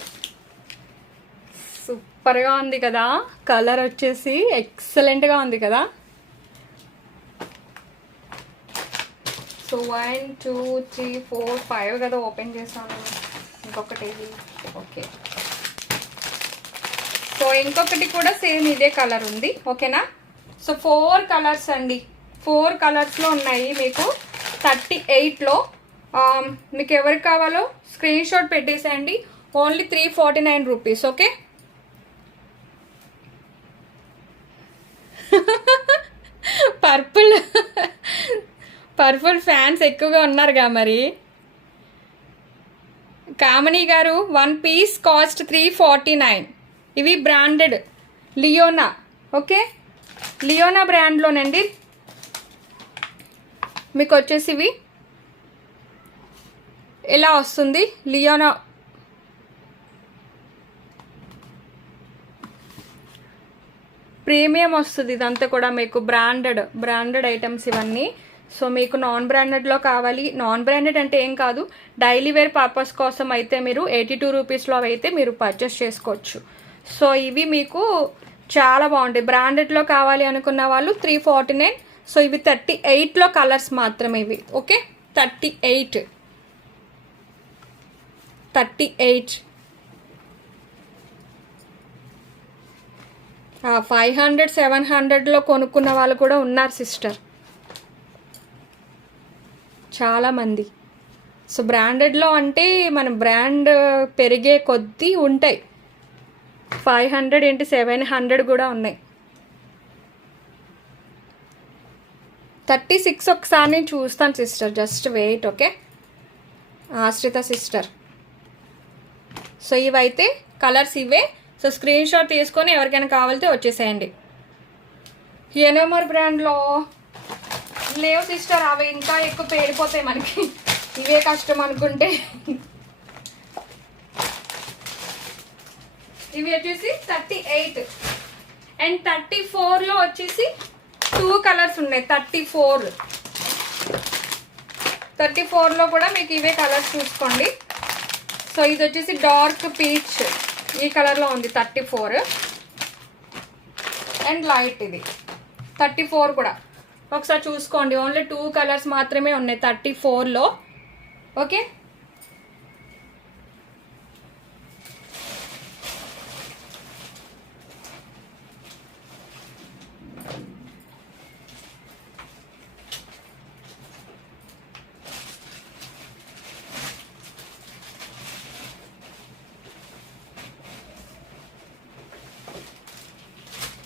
సూపర్గా ఉంది కదా. కలర్ వచ్చేసి ఎక్సలెంట్గా ఉంది కదా. సో 1 2 3 4 5 కదా ఓపెన్ చేశాను. ఇంకొకటి ఇది. ఓకే, సో ఇంకొకటి కూడా సేమ్ ఇదే కలర్ ఉంది. ఓకేనా, సో 4 కలర్స్ అండి. 4 కలర్స్లో ఉన్నాయి మీకు 38లో. మీకు ఎవరికి కావాలో స్క్రీన్ షాట్ పెట్టేసేయండి. Only 349 rupees. Okay, purple fans ఎక్కువగా ఉన్నారుగా మరి. కామనీ గారు 1 పీస్ కాస్ట్ 349. ఇవి బ్రాండెడ్ లియోనా. ఓకే, లియోనా బ్రాండ్లోనండి. మీకు వచ్చేసి ఇవి ఎలా వస్తుంది. లియోనా ప్రీమియం వస్తుంది. ఇదంతా కూడా మీకు బ్రాండెడ్ ఐటమ్స్ ఇవన్నీ. సో మీకు నాన్ బ్రాండెడ్లో కావాలి. నాన్ బ్రాండెడ్ అంటే ఏం కాదు, డైలీ వేర్ పర్పస్ కోసం అయితే మీరు 82 రూపీస్లో అయితే మీరు పర్చేస్ చేసుకోవచ్చు. సో ఇవి మీకు చాలా బాగుంటాయి. బ్రాండెడ్లో కావాలి అనుకున్న వాళ్ళు 349. సో ఇవి 38లో కలర్స్ మాత్రమే ఇవి. ఓకే 38 500 700లో కొనుక్కున్న వాళ్ళు కూడా ఉన్నారు సిస్టర్, చాలామంది. సో బ్రాండెడ్లో అంటే మన బ్రాండ్ పెరిగే కొద్దీ ఉంటాయి. 500 ఏంటి 700 కూడా ఉన్నాయి. 36 ఒకసారి నేను చూస్తాను సిస్టర్, జస్ట్ వెయిట్. ఓకే ఆశ్రిత సిస్టర్. సో ఇవైతే కలర్స్ ఇవే. సో స్క్రీన్ షాట్ తీసుకొని ఎవరికైనా కావాలితే వచ్చేసేయండి. ఎనోమర్ బ్రాండ్లో లేవు సిస్టర్, అవి ఇంకా ఎక్కువ పేరిపోతాయి మనకి, ఇవే కష్టం అనుకుంటే. ఇవి వచ్చేసి 38 అండ్ 34లో వచ్చేసి 2 కలర్స్ ఉన్నాయి. 34లో కూడా మీకు ఇవే కలర్స్ చూసుకోండి. సో ఇది వచ్చేసి డార్క్ పీచ్ ఈ కలర్లో ఉంది 34 అండ్ లైట్ ఇది 34 కూడా ఒకసారి చూసుకోండి. ఓన్లీ 2 కలర్స్ మాత్రమే ఉన్నాయి 34లో. ఓకే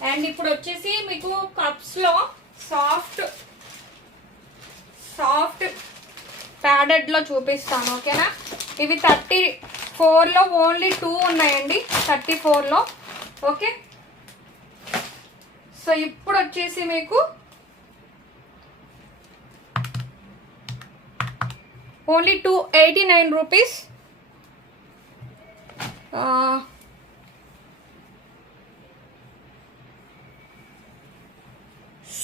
అండ్ ఇప్పుడు వచ్చేసి మీకు కప్స్లో సాఫ్ట్ ప్యాడెడ్లో చూపిస్తాను. ఓకేనా ఇవి 34లో ఓన్లీ 2 ఉన్నాయండి 34లో. ఓకే సో ఇప్పుడు వచ్చేసి మీకు ఓన్లీ 289 రూపీస్.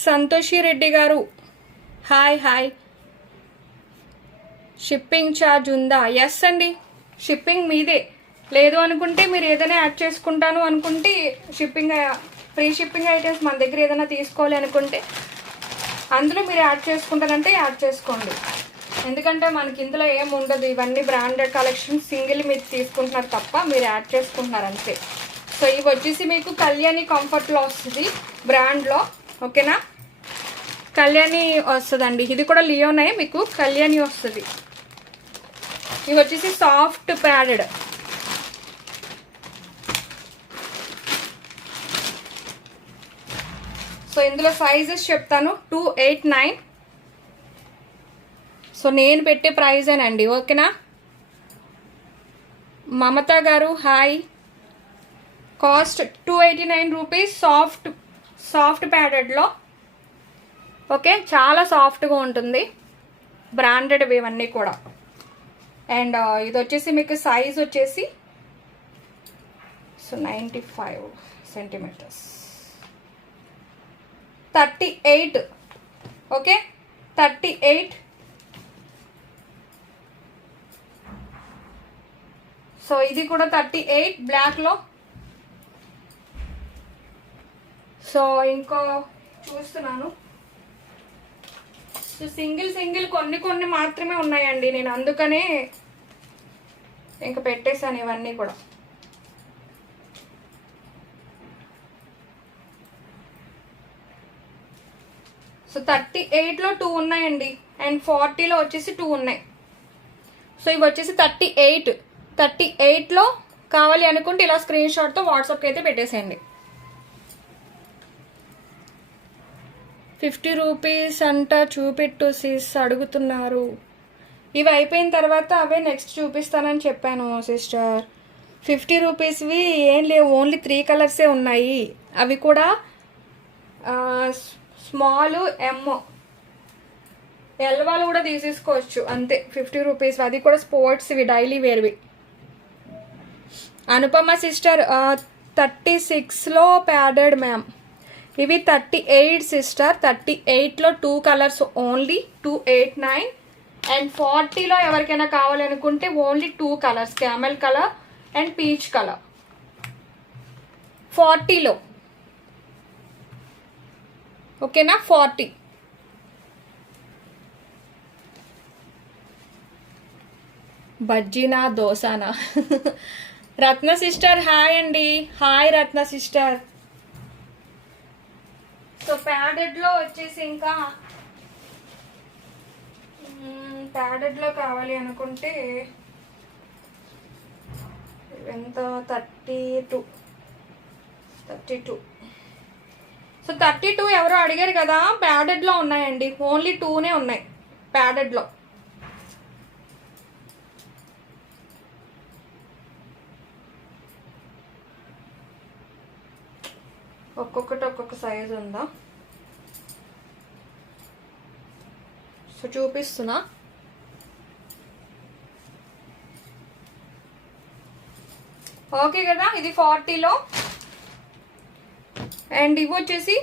సంతోషి రెడ్డి గారు హాయ్. షిప్పింగ్ ఛార్జ్ ఉందా? ఎస్ అండి, షిప్పింగ్ మీదే. లేదు అనుకుంటే మీరు ఏదైనా యాడ్ చేసుకుంటాను అనుకుంటే షిప్పింగ్, ఫ్రీ షిప్పింగ్ ఐటమ్స్ మన దగ్గర ఏదైనా తీసుకోవాలి అనుకుంటే అందులో మీరు యాడ్ చేసుకుంటారంటే యాడ్ చేసుకోండి. ఎందుకంటే మనకి ఇందులో ఏం ఉండదు, ఇవన్నీ బ్రాండెడ్ కలెక్షన్, సింగిల్ మీరు తీసుకుంటున్నారు తప్ప మీరు యాడ్ చేసుకుంటున్నారు అంతే. సో ఇవి వచ్చేసి మీకు కళ్యాణి కంఫర్ట్లో వస్తుంది బ్రాండ్లో. ఓకేనా కళ్యాణి వస్తుందండి. ఇది కూడా లియోనే, మీకు కళ్యాణి వస్తుంది. ఇవి వచ్చేసి సాఫ్ట్ ప్యాడెడ్. సో ఇందులో సైజెస్ చెప్తాను 289. సో నేను పెట్టే ప్రైజేనండి. ఓకేనా మమతా గారు హాయ్. కాస్ట్ 289 రూపీస్ సాఫ్ట్ ప్యాడెడ్లో. ఓకే చాలా సాఫ్ట్గా ఉంటుంది, బ్రాండెడ్ ఇవన్నీ కూడా. అండ్ ఇది వచ్చేసి మీకు సైజ్ వచ్చేసి సో 95 సెంటీమీటర్స్ 38. ఓకే 38. సో ఇది కూడా 38 బ్లాక్లో. సో ఇంకో చూస్తున్నాను, సో సింగిల్ కొన్ని మాత్రమే ఉన్నాయండి, నేను అందుకనే ఇంకా పెట్టేశాను ఇవన్నీ కూడా. సో 38లో 2 ఉన్నాయండి అండ్ 40లో వచ్చేసి 2 ఉన్నాయి. సో ఇవి వచ్చేసి 38లో కావాలి అనుకుంటే ఇలా స్క్రీన్ షాట్తో వాట్సాప్కి అయితే పెట్టేసేయండి. 50 రూపీస్ అంట చూపెట్టు సిస్ అడుగుతున్నారు. ఇవి అయిపోయిన తర్వాత అవే నెక్స్ట్ చూపిస్తానని చెప్పాను సిస్టర్. 50 రూపీస్వి ఏం లేవు, ఓన్లీ 3 కలర్సే ఉన్నాయి. అవి కూడా స్మాల్ ఎల్ వాళ్ళు కూడా తీసేసుకోవచ్చు అంతే 50 రూపీస్. అది కూడా స్పోర్ట్స్వి డైలీ వేర్వి. అనుపమ సిస్టర్ 36లో ప్యాడెడ్ మ్యామ్. ఇవి 38 సిస్టర్. 38లో 2 కలర్స్ ఓన్లీ 289. అండ్ 40లో ఎవరికైనా కావాలనుకుంటే only 2 colours, camel colour and peach colour. 40లో, ఓకేనా? 40. బజ్జీనా దోసానా? రత్న సిస్టర్ హాయ్ అండి. Hi Ratna sister. సో ప్యాడెడ్లో వచ్చేసి ఇంకా ప్యాడెడ్లో కావాలి అనుకుంటే ఎంత 32. సో 32 ఎవరో అడిగారు కదా, ప్యాడెడ్లో ఉన్నాయండి. ఓన్లీ 2నే ఉన్నాయి ప్యాడెడ్లో. ఒక్కొక్కటి ఒక్కొక్క సైజు ఉందా? సో చూపిస్తున్నా. ఓకే కదా, ఇది 40లో. అండ్ ఇవి వచ్చేసి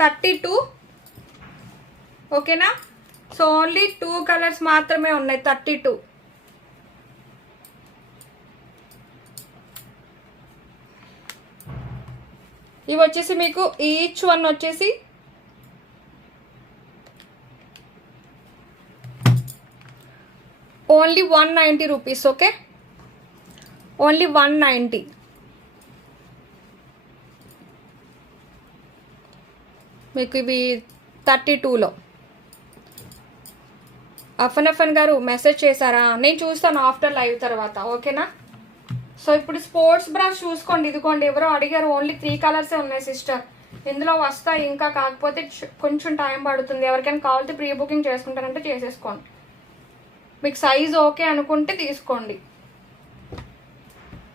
32. ఓకేనా? సో ఓన్లీ 2 కలర్స్ మాత్రమే ఉన్నాయి 32. ఇవి వచ్చేసి మీకు ఈచ్ వన్ వచ్చేసి ఓన్లీ 190 రూపీస్. Okay, only 190. మీకు ఇవి 32లో. అఫన్ గారు మెసేజ్ చేశారా? నేను చూస్తాను ఆఫ్టర్ లైవ్ తర్వాత. ఓకేనా? సో ఇప్పుడు స్పోర్ట్స్ బ్రాస్ చూసుకోండి. ఇదిగోండి, ఎవరో అడిగారు. ఓన్లీ 3 కలర్సే ఉన్నాయి సిస్టర్. ఇందులో వస్తాయి ఇంకా, కాకపోతే కొంచెం టైం పడుతుంది. ఎవరికైనా కావాలంటే ప్రీ బుకింగ్ చేసుకుంటారంటే చేసేసుకోండి. మీకు సైజ్ ఓకే అనుకుంటే తీసుకోండి.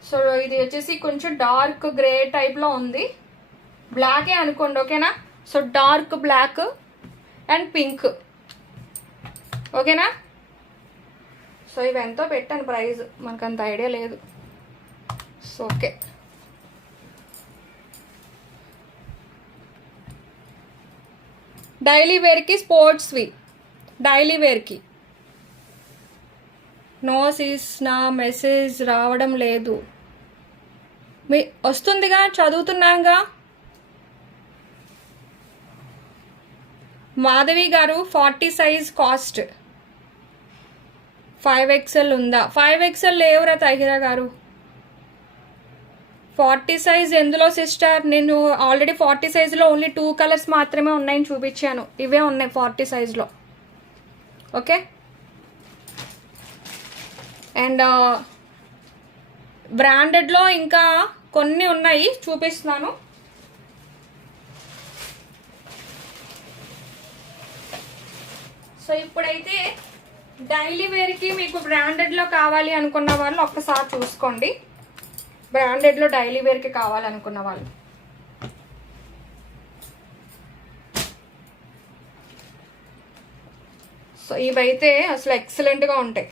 సో ఇది వచ్చేసి కొంచెం డార్క్ గ్రే టైప్లో ఉంది. బ్లాకే అనుకోండి. ఓకేనా? So dark black and pink. ఓకేనా? సో ఇవి ఎంతో పెట్టాను ప్రైస్, మనకు అంత ఐడియా లేదు. సో ఓకే, డైలీ వేర్కి స్పోర్ట్స్వి, డైలీ వేర్కి. నో సీస్, నా మెసేజ్ రావడం లేదు. మీ వస్తుందిగా, చదువుతున్నాగా. మాధవి గారు 40 సైజ్ కాస్ట్. 5XL ఉందా? 5XL లేవురా తహిరా గారు. 40 సైజ్ ఎందులో సిస్టర్? నేను ఆల్రెడీ 40 సైజులో ఓన్లీ 2 కలర్స్ మాత్రమే ఉన్నాయని చూపించాను. ఇవే ఉన్నాయి 40 సైజులో. ఓకే, అండ్ బ్రాండెడ్లో ఇంకా కొన్ని ఉన్నాయి, చూపిస్తున్నాను. సో ఇప్పుడైతే డైలీ వేర్కి మీకు బ్రాండెడ్లో కావాలి అనుకున్న వాళ్ళు ఒక్కసారి చూసుకోండి. బ్రాండెడ్లో డైలీ వేర్కి కావాలనుకున్న వాళ్ళు. సో ఇవైతే అసలు ఎక్సలెంట్గా ఉంటాయి.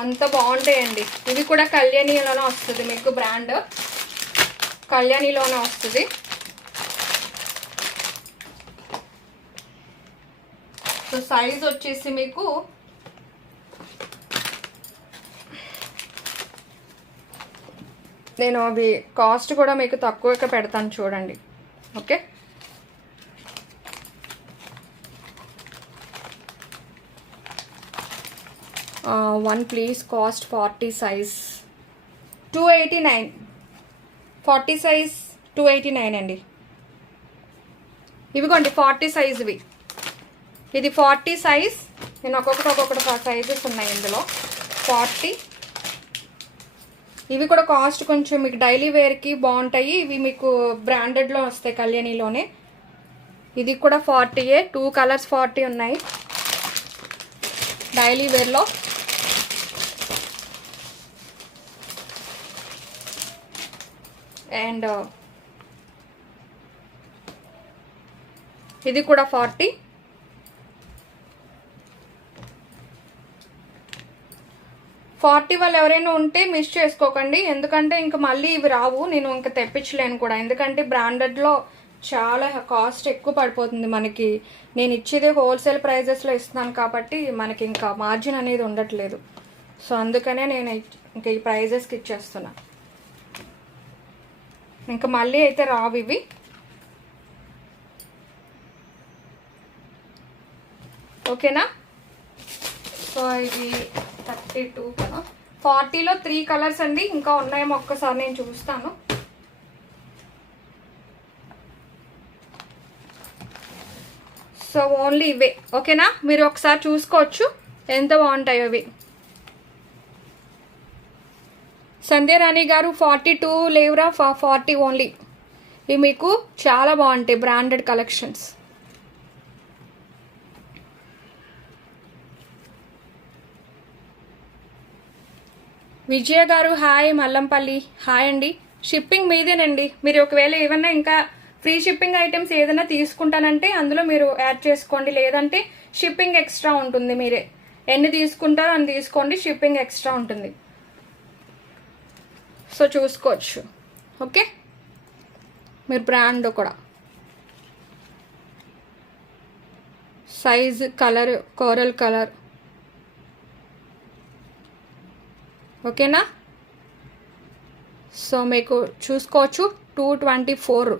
అంత బాగుంటాయండి. ఇవి కూడా కళ్యాణిలోనే వస్తుంది మీకు, బ్రాండ్ కళ్యాణిలోనే వస్తుంది. సో సైజ్ వచ్చేసి మీకు నేను అవి కాస్ట్ కూడా మీకు తక్కువగా పెడతాను చూడండి. Okay, one please cost 40 size 289. 40 size 289 అండి. ఇవిగోండి 40 సైజువి. ఇది 40 సైజ్. నేను ఒక్కొక్కటి సైజెస్ ఉన్నాయి ఇందులో. 40. ఇవి కూడా కాస్ట్ కొంచెం మీకు డైలీ వేర్కి బాగుంటాయి. ఇవి మీకు బ్రాండెడ్లో వస్తాయి కళ్యాణిలోనే. ఇది కూడా 40. 2 కలర్స్ 40 ఉన్నాయి డైలీ వేర్లో. అండ్ ఇది కూడా 40. 40 వాళ్ళు ఎవరైనా ఉంటే మిస్ చేసుకోకండి, ఎందుకంటే ఇంకా మళ్ళీ ఇవి రావు, నేను ఇంకా తెప్పించలేను కూడా, ఎందుకంటే బ్రాండెడ్లో చాలా కాస్ట్ ఎక్కువ పడిపోతుంది మనకి. నేను ఇచ్చేది హోల్సేల్ ప్రైజెస్లో ఇస్తున్నాను కాబట్టి మనకి ఇంకా మార్జిన్ అనేది ఉండట్లేదు. సో అందుకనే నేను ఇంకా ఈ ప్రైజెస్కి ఇచ్చేస్తున్నా. ఇంకా మళ్ళీ అయితే రావు ఇవి. ఓకేనా? సో ఇది 32 కదా, 40లో 3 కలర్స్ అండి. ఇంకా ఉన్నాయేమో ఒక్కసారి నేను చూస్తాను. సో ఓన్లీ ఇవే. ఓకేనా? మీరు ఒకసారి చూసుకోవచ్చు ఎంత బాగుంటాయో ఇవి. సంధ్యారాణి గారు 42 లేవురా, 40 ఓన్లీ. ఇవి మీకు చాలా బాగుంటాయి బ్రాండెడ్ కలెక్షన్స్. విజయ గారు హాయ్, మల్లంపల్లి హాయ్ అండి. షిప్పింగ్ మీదేనండి. మీరు ఒకవేళ ఏమన్నా ఇంకా ఫ్రీ షిప్పింగ్ ఐటమ్స్ ఏదైనా తీసుకుంటానంటే అందులో మీరు యాడ్ చేసుకోండి, లేదంటే షిప్పింగ్ ఎక్స్ట్రా ఉంటుంది. మీరే ఎన్ని తీసుకుంటారో అని తీసుకోండి, షిప్పింగ్ ఎక్స్ట్రా ఉంటుంది. సో చూసుకోవచ్చు. ఓకే, మీరు బ్రాండ్ కూడా సైజ్, కలర్, కోరల్ కలర్. ఓకేనా? సో మీకు చూసుకోవచ్చు 224.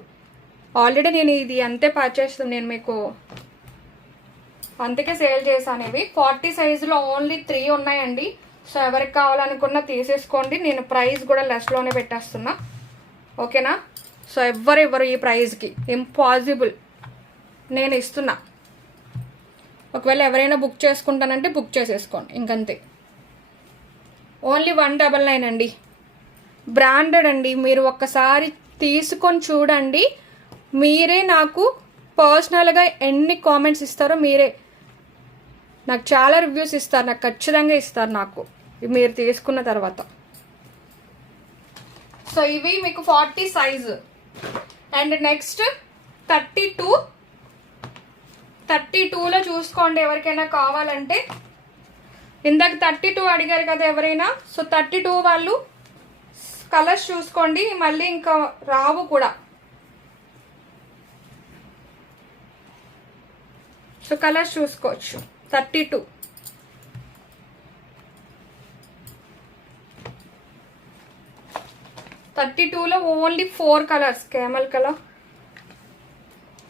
ఆల్రెడీ నేను ఇది అంతే పర్చేస్, నేను మీకు అంతకే సేల్ చేశాను. ఇవి 40 సైజులో ఓన్లీ 3 ఉన్నాయండి. సో ఎవరికి కావాలనుకున్నా తీసేసుకోండి. నేను ప్రైస్ కూడా లెస్లోనే పెట్టేస్తున్నా. ఓకేనా? సో ఎవరు ఈ ప్రైస్కి ఇంపాసిబుల్, నేను ఇస్తున్నా. ఒకవేళ ఎవరైనా బుక్ చేసుకుంటానంటే బుక్ చేసేసుకోండి, ఇంకంతే. ఓన్లీ 199 అండి. బ్రాండెడ్ అండి. మీరు ఒక్కసారి తీసుకొని చూడండి. మీరే నాకు పర్సనల్గా ఎన్ని కామెంట్స్ ఇస్తారో మీరే నాకు చాలా రివ్యూస్ ఇస్తారు, నాకు ఖచ్చితంగా ఇస్తారు నాకు మీరు తీసుకున్న తర్వాత. సో ఇవి మీకు 40 సైజు. అండ్ నెక్స్ట్ 32లో చూసుకోండి ఎవరికైనా కావాలంటే. ఇందాక 32 అడిగారు కదా ఎవరైనా. సో 32 వాళ్ళు కలర్స్ చూసుకోండి, మళ్ళీ ఇంకా రావు కూడా. సో కలర్స్ చూసుకోవచ్చు. 32లో only 4 colours. Camel colour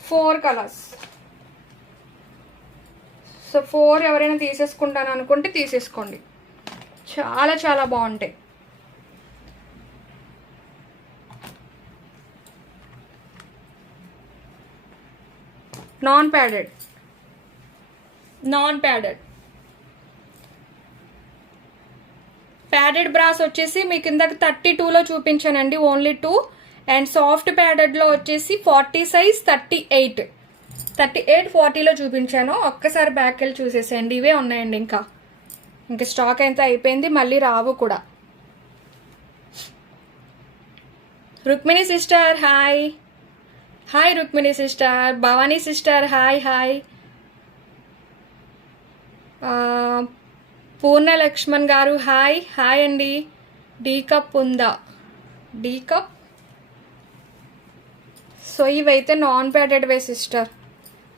4 colours. So 4 ఎవరైనా తీసేసుకుంటాను అనుకుంటే తీసేసుకోండి, చాలా చాలా బాగుంటాయి. నాన్ ప్యాడెడ్ ప్యాడెడ్ బ్రాస్ వచ్చేసి మీకు ఇందాక 32లో చూపించానండి, ఓన్లీ 2. అండ్ సాఫ్ట్ ప్యాడెడ్లో వచ్చేసి 40 సైజ్ 38, 40లో చూపించాను. ఒక్కసారి బ్యాక్ వెళ్ళి చూసేసేయండి. ఇవే ఉన్నాయండి, ఇంకా స్టాక్ అయితే అయిపోయింది, మళ్ళీ రావు కూడా. Rukmini sister hi. Rukmini sister. Bhavani sister hi. Purna Lakshman గారు హాయ్ అండి. డీ కప్ ఉందా? D cup. సో ఇవైతే నాన్ ప్యాడెడ్ వే సిస్టర్.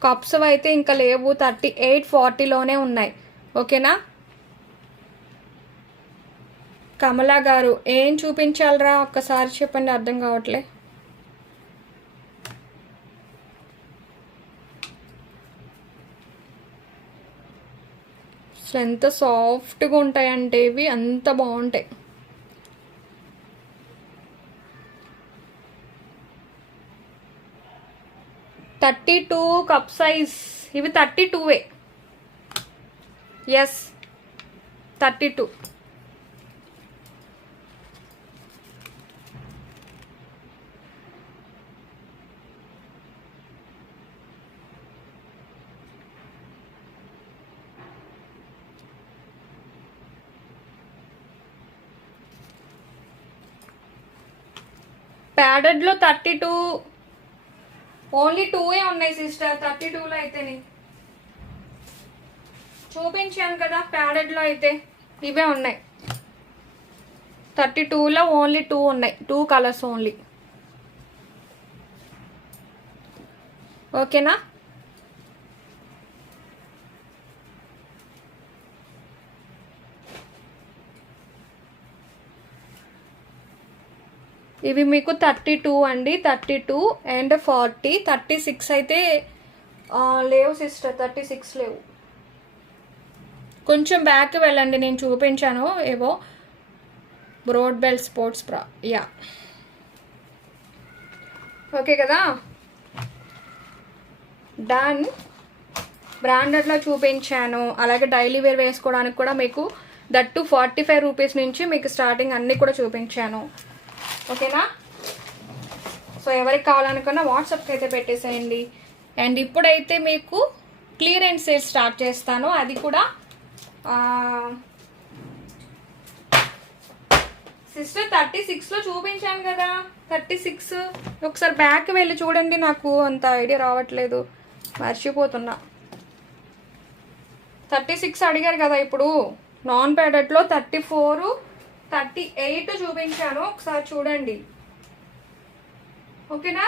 కప్స్ అయితే ఇంకా లేవు, 38, 40లోనే ఉన్నాయి. ఓకేనా? కమలా గారు ఏం చూపించాలరా ఒక్కసారి చెప్పండి, అర్థం కావట్లే. అసలు ఎంత సాఫ్ట్గా ఉంటాయంటే ఇవి, అంత బాగుంటాయి. $32 కప్ సైజ్. ఇవి 32వే. ఎస్ 32. ప్యాడెడ్లో 32 ఓన్లీ 2ఏ ఉన్నాయి సిస్టర్. 32లో అయితేనే చూపించాను కదా, ప్యాడెడ్లో అయితే ఇవే ఉన్నాయి. 32లో ఓన్లీ 2 ఉన్నాయి, 2 కలర్స్ ఓన్లీ. ఓకేనా? ఇవి మీకు 32 అండి, 32 అండ్ 40. 36 అయితే లేవు సిస్టర్, 36 లేవు. కొంచెం బ్యాక్ వెళ్ళండి, నేను చూపించాను ఏవో. Broad belt sports bra, yeah okay కదా, డన్. బ్రాండెడ్లో చూపించాను, అలాగే డైలీ వేర్ వేసుకోవడానికి కూడా మీకు దట్టు 45 రూపీస్ నుంచి మీకు స్టార్టింగ్ అన్నీ కూడా చూపించాను. ఓకేనా? సో ఎవరికి కావాలనుకున్నా వాట్సాప్కి అయితే పెట్టేసేయండి. అండ్ ఇప్పుడైతే మీకు క్లియరెన్స్ సేల్ స్టార్ట్ చేస్తాను. అది కూడా సిస్టర్ 36లో చూపించాను కదా, 36 ఒకసారి బ్యాక్ వెళ్ళి చూడండి, నాకు అంత ఐడియా రావట్లేదు, మర్చిపోతున్నా. 36 అడిగారు కదా ఇప్పుడు. నాన్ ప్యాడెడ్లో 34, 38 చూపించాను, ఒకసారి చూడండి. ఓకేనా?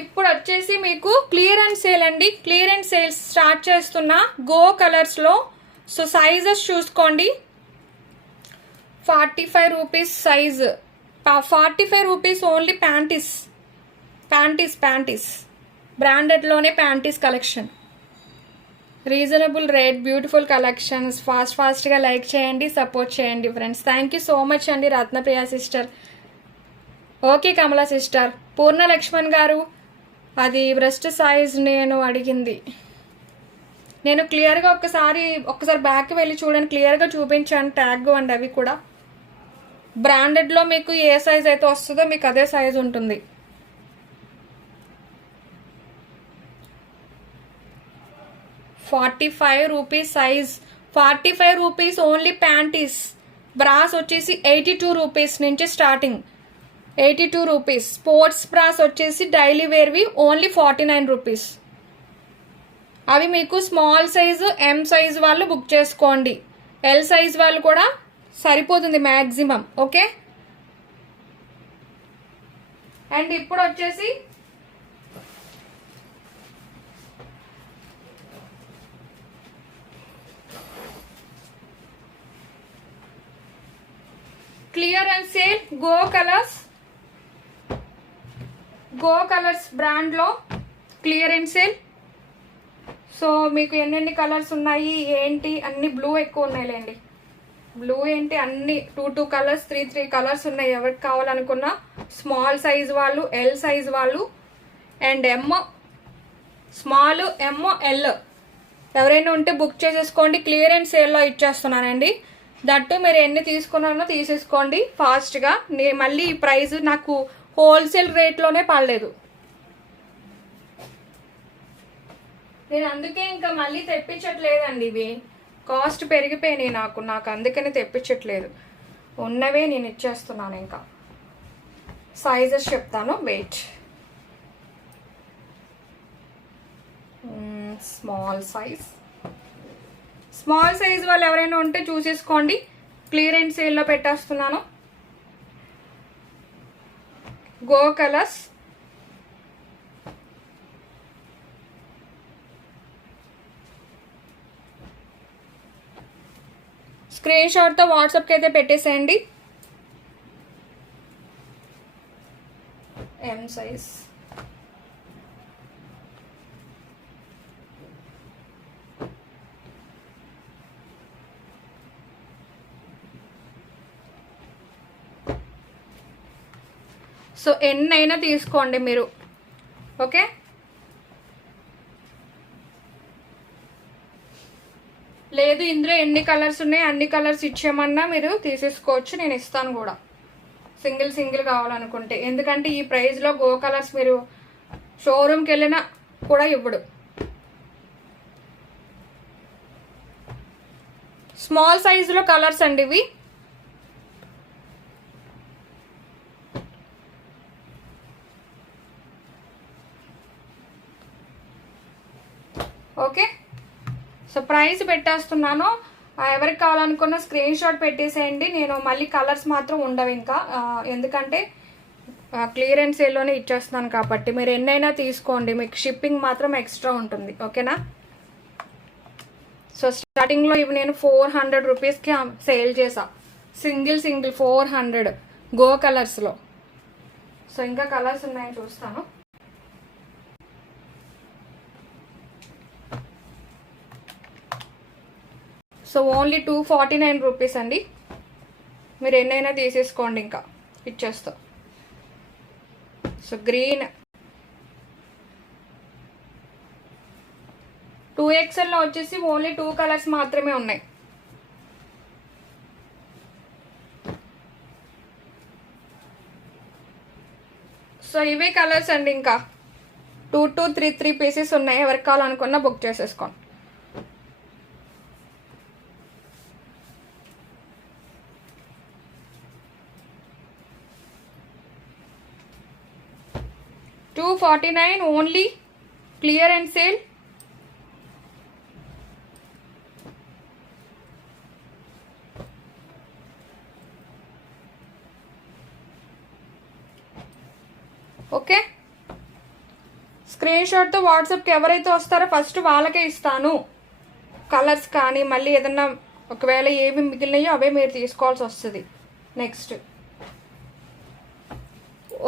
ఇప్పుడు వచ్చేసి మీకు క్లియరెన్స్ సేల్ అండి. క్లియరెన్స్ సేల్ స్టార్ట్ చేస్తున్నా గో కలర్స్లో. సో సైజెస్ చూసుకోండి. 45 rupees size, 45 rupees only panties. బ్రాండెడ్లోనే panties collection, reasonable rate, beautiful collections. ఫాస్ట్గా లైక్ చేయండి, సపోర్ట్ చేయండి friends. Thank you so much అండి Ratnapriya sister. Okay Kamala sister. Purna Lakshman గారు, అది బ్రెస్ట్ సైజ్ నేను అడిగింది. నేను క్లియర్గా ఒకసారి బ్యాక్ వెళ్ళి చూడండి, క్లియర్గా చూపించాను ట్యాగ్ అండి. అవి కూడా బ్రాండెడ్లో మీకు ఏ సైజ్ అయితే వస్తుందో మీకు అదే సైజ్ ఉంటుంది. ₹45 rupees size, 45 rupees only panties. Brass వచ్చేసి 82 రూపీస్ నుంచి స్టార్టింగ్, 82 రూపీస్. స్పోర్ట్స్ బ్రాస్ వచ్చేసి డైలీ వేర్వి ఓన్లీ 49 రూపీస్. అవి మీకు స్మాల్ సైజు, ఎం సైజ్ వాళ్ళు బుక్ చేసుకోండి. ఎల్ సైజ్ వాళ్ళు కూడా సరిపోతుంది మ్యాక్సిమం. ఓకే? అండ్ ఇప్పుడు వచ్చేసి క్లియరెన్స్ సేల్ గో కలర్స్ బ్రాండ్లో క్లియరెన్స్ సేల్. సో మీకు ఎన్నెన్ని కలర్స్ ఉన్నాయి ఏంటి, అన్ని బ్లూ ఎక్కువ ఉన్నాయిలేండి. బ్లూ ఏంటి, అన్ని 2 కలర్స్, 3 కలర్స్ ఉన్నాయి. ఎవరికి కావాలనుకున్నా స్మాల్ సైజ్ వాళ్ళు, ఎల్ సైజ్ వాళ్ళు, అండ్ స్మాల్, ఎమ్, ఎల్ ఎవరైనా ఉంటే బుక్ చేసేసుకోండి. క్లియరెన్స్ సేల్లో ఇచ్చేస్తున్నానండి. దట్టు మీరు ఎన్ని తీసుకున్నానో తీసేసుకోండి ఫాస్ట్గా. మళ్ళీ ఈ ప్రైస్ నాకు హోల్సేల్ రేట్లోనే పడలేదు. నేను అందుకే ఇంకా మళ్ళీ తెప్పించట్లేదండి. ఇవి కాస్ట్ పెరిగిపోయినాయి నాకు అందుకని తెప్పించట్లేదు. ఉన్నవే నేను ఇచ్చేస్తున్నాను. ఇంకా సైజెస్ చెప్తాను, వెయిట్. స్మాల్ సైజ్ వాళ్ళు ఎవరైనా ఉంటే చూసేసుకోండి. క్లియరెన్స్ సేల్లో పెట్టేస్తున్నాను. గో కలర్స్, స్క్రీన్ షాట్తో వాట్సాప్కి అయితే పెట్టేసేయండి. ఎం సైజ్, సో ఎన్నైనా తీసుకోండి మీరు. ఓకే? లేదు ఇందులో ఎన్ని కలర్స్ ఉన్నాయి అన్ని కలర్స్ ఇచ్చేయమన్నా మీరు తీసేసుకోవచ్చు, నేను ఇస్తాను కూడా సింగిల్ కావాలనుకుంటే. ఎందుకంటే ఈ ప్రైస్లో గో కలర్స్ మీరు షోరూమ్కి వెళ్ళినా కూడా ఇవ్వడు. స్మాల్ సైజులో కలర్స్ అండి ఇవి. ఓకే? సో ప్రైస్ పెట్టేస్తున్నాను, ఎవరికి కావాలనుకున్న స్క్రీన్ షాట్ పెట్టేసేయండి. నేను మళ్ళీ కలర్స్ మాత్రం ఉండవు ఇంకా, ఎందుకంటే క్లియరెన్స్ సేల్లోనే ఇచ్చేస్తున్నాను కాబట్టి మీరు ఎన్నైనా తీసుకోండి, మీకు షిప్పింగ్ మాత్రం ఎక్స్ట్రా ఉంటుంది. ఓకేనా? సో స్టార్టింగ్లో ఇవి నేను 400 రూపీస్కి సేల్ చేసా, సింగిల్ 400 గో కలర్స్లో. సో ఇంకా కలర్స్ ఉన్నాయని చూస్తాను. సో ఓన్లీ 249 రూపీస్ అండి, మీరు ఎన్నైనా తీసేసుకోండి, ఇంకా ఇచ్చేస్తా. సో గ్రీన్ 2XL వచ్చేసి ఓన్లీ 2 కలర్స్ మాత్రమే ఉన్నాయి. సో ఇవే కలర్స్ అండి, ఇంకా 2 to 3 పీసెస్ ఉన్నాయి, ఎవరికి కావాలనుకున్నా బుక్ చేసేసుకోండి. $249 only, clear and sale. Okay, screen షాట్తో వాట్సాప్కి ఎవరైతే వస్తారో ఫస్ట్ వాళ్ళకే ఇస్తాను కలర్స్, కానీ మళ్ళీ ఏదన్నా ఒకవేళ ఏవి మిగిలినాయో అవే మీరు తీసుకోవాల్సి వస్తుంది. నెక్స్ట్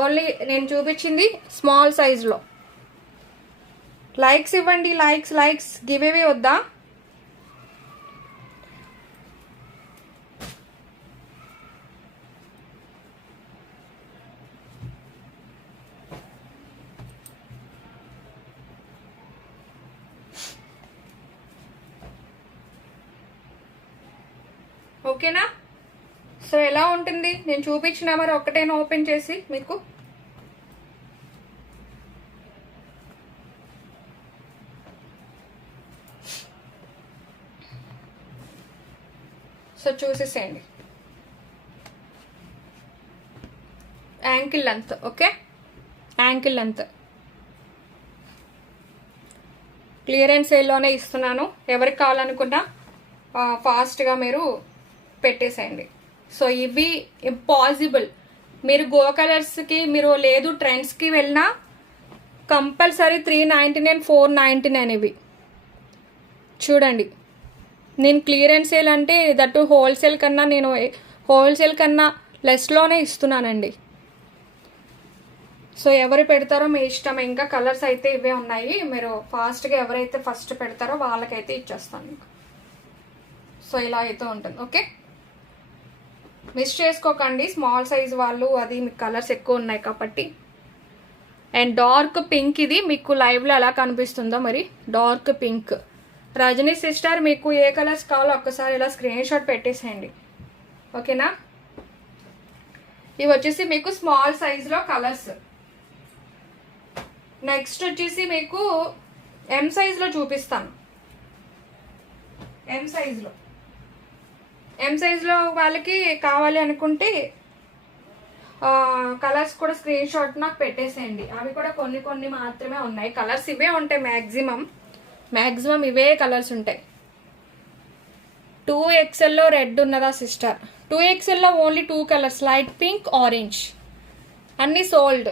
ఓన్లీ నేను చూపించింది స్మాల్ సైజులో. లైక్స్ ఇవ్వండి, లైక్స్ గివ్ అవే వద్దా? ఓకేనా? సో ఎలా ఉంటుంది నేను చూపించిన మరి ఒక్కటైనా ఓపెన్ చేసి మీకు. సో చూసేసేయండి, ankle length. Okay, ankle length clearance సేల్లోనే ఇస్తున్నాను, ఎవరికి కావాలనుకున్నా ఫాస్ట్గా మీరు పెట్టేసేయండి. సో ఇవి ఇంపాసిబుల్, మీరు గో కలర్స్కి మీరు లేదు ట్రెండ్స్కి వెళ్ళినా కంపల్సరీ 399 499 ఇవి చూడండి. నేను క్లియరెన్స్ సేల్ అంటే దట్టు హోల్సేల్ కన్నా లెస్లోనే ఇస్తున్నానండి. సో ఎవరు పెడతారో మీ ఇష్టం, ఇంకా కలర్స్ అయితే ఇవే ఉన్నాయి, మీరు ఫాస్ట్గా ఎవరైతే ఫస్ట్ పెడతారో వాళ్ళకైతే ఇచ్చేస్తాను. సో ఇలా అయితే ఉంటుంది. ఓకే, మిస్ చేసుకోకండి స్మాల్ సైజ్ వాళ్ళు, అది మీకు కలర్స్ ఎక్కువ ఉన్నాయి కాబట్టి. అండ్ డార్క్ పింక్, ఇది మీకు లైవ్లో ఎలా కనిపిస్తుందో మరి, డార్క్ పింక్. రజనీ సిస్టర్ మీకు ఏ కలర్స్ కావాలో ఒక్కసారి ఇలా స్క్రీన్ షాట్ పెట్టేసేయండి. ఓకేనా? ఇవి వచ్చేసి మీకు స్మాల్ సైజులో కలర్స్. నెక్స్ట్ వచ్చేసి మీకు ఎం సైజులో చూపిస్తాను. ఎం సైజులో వాళ్ళకి కావాలి అనుకుంటే కలర్స్ కూడా స్క్రీన్ షాట్ నాకు పెట్టేసేయండి. అవి కూడా కొన్ని మాత్రమే ఉన్నాయి, కలర్స్ ఇవే ఉంటాయి మ్యాక్సిమం ఇవే కలర్స్ ఉంటాయి. 2XLలో రెడ్ ఉన్నదా సిస్టర్? 2XLలో only 2 colours, light pink, orange, అన్నీ సోల్డ్.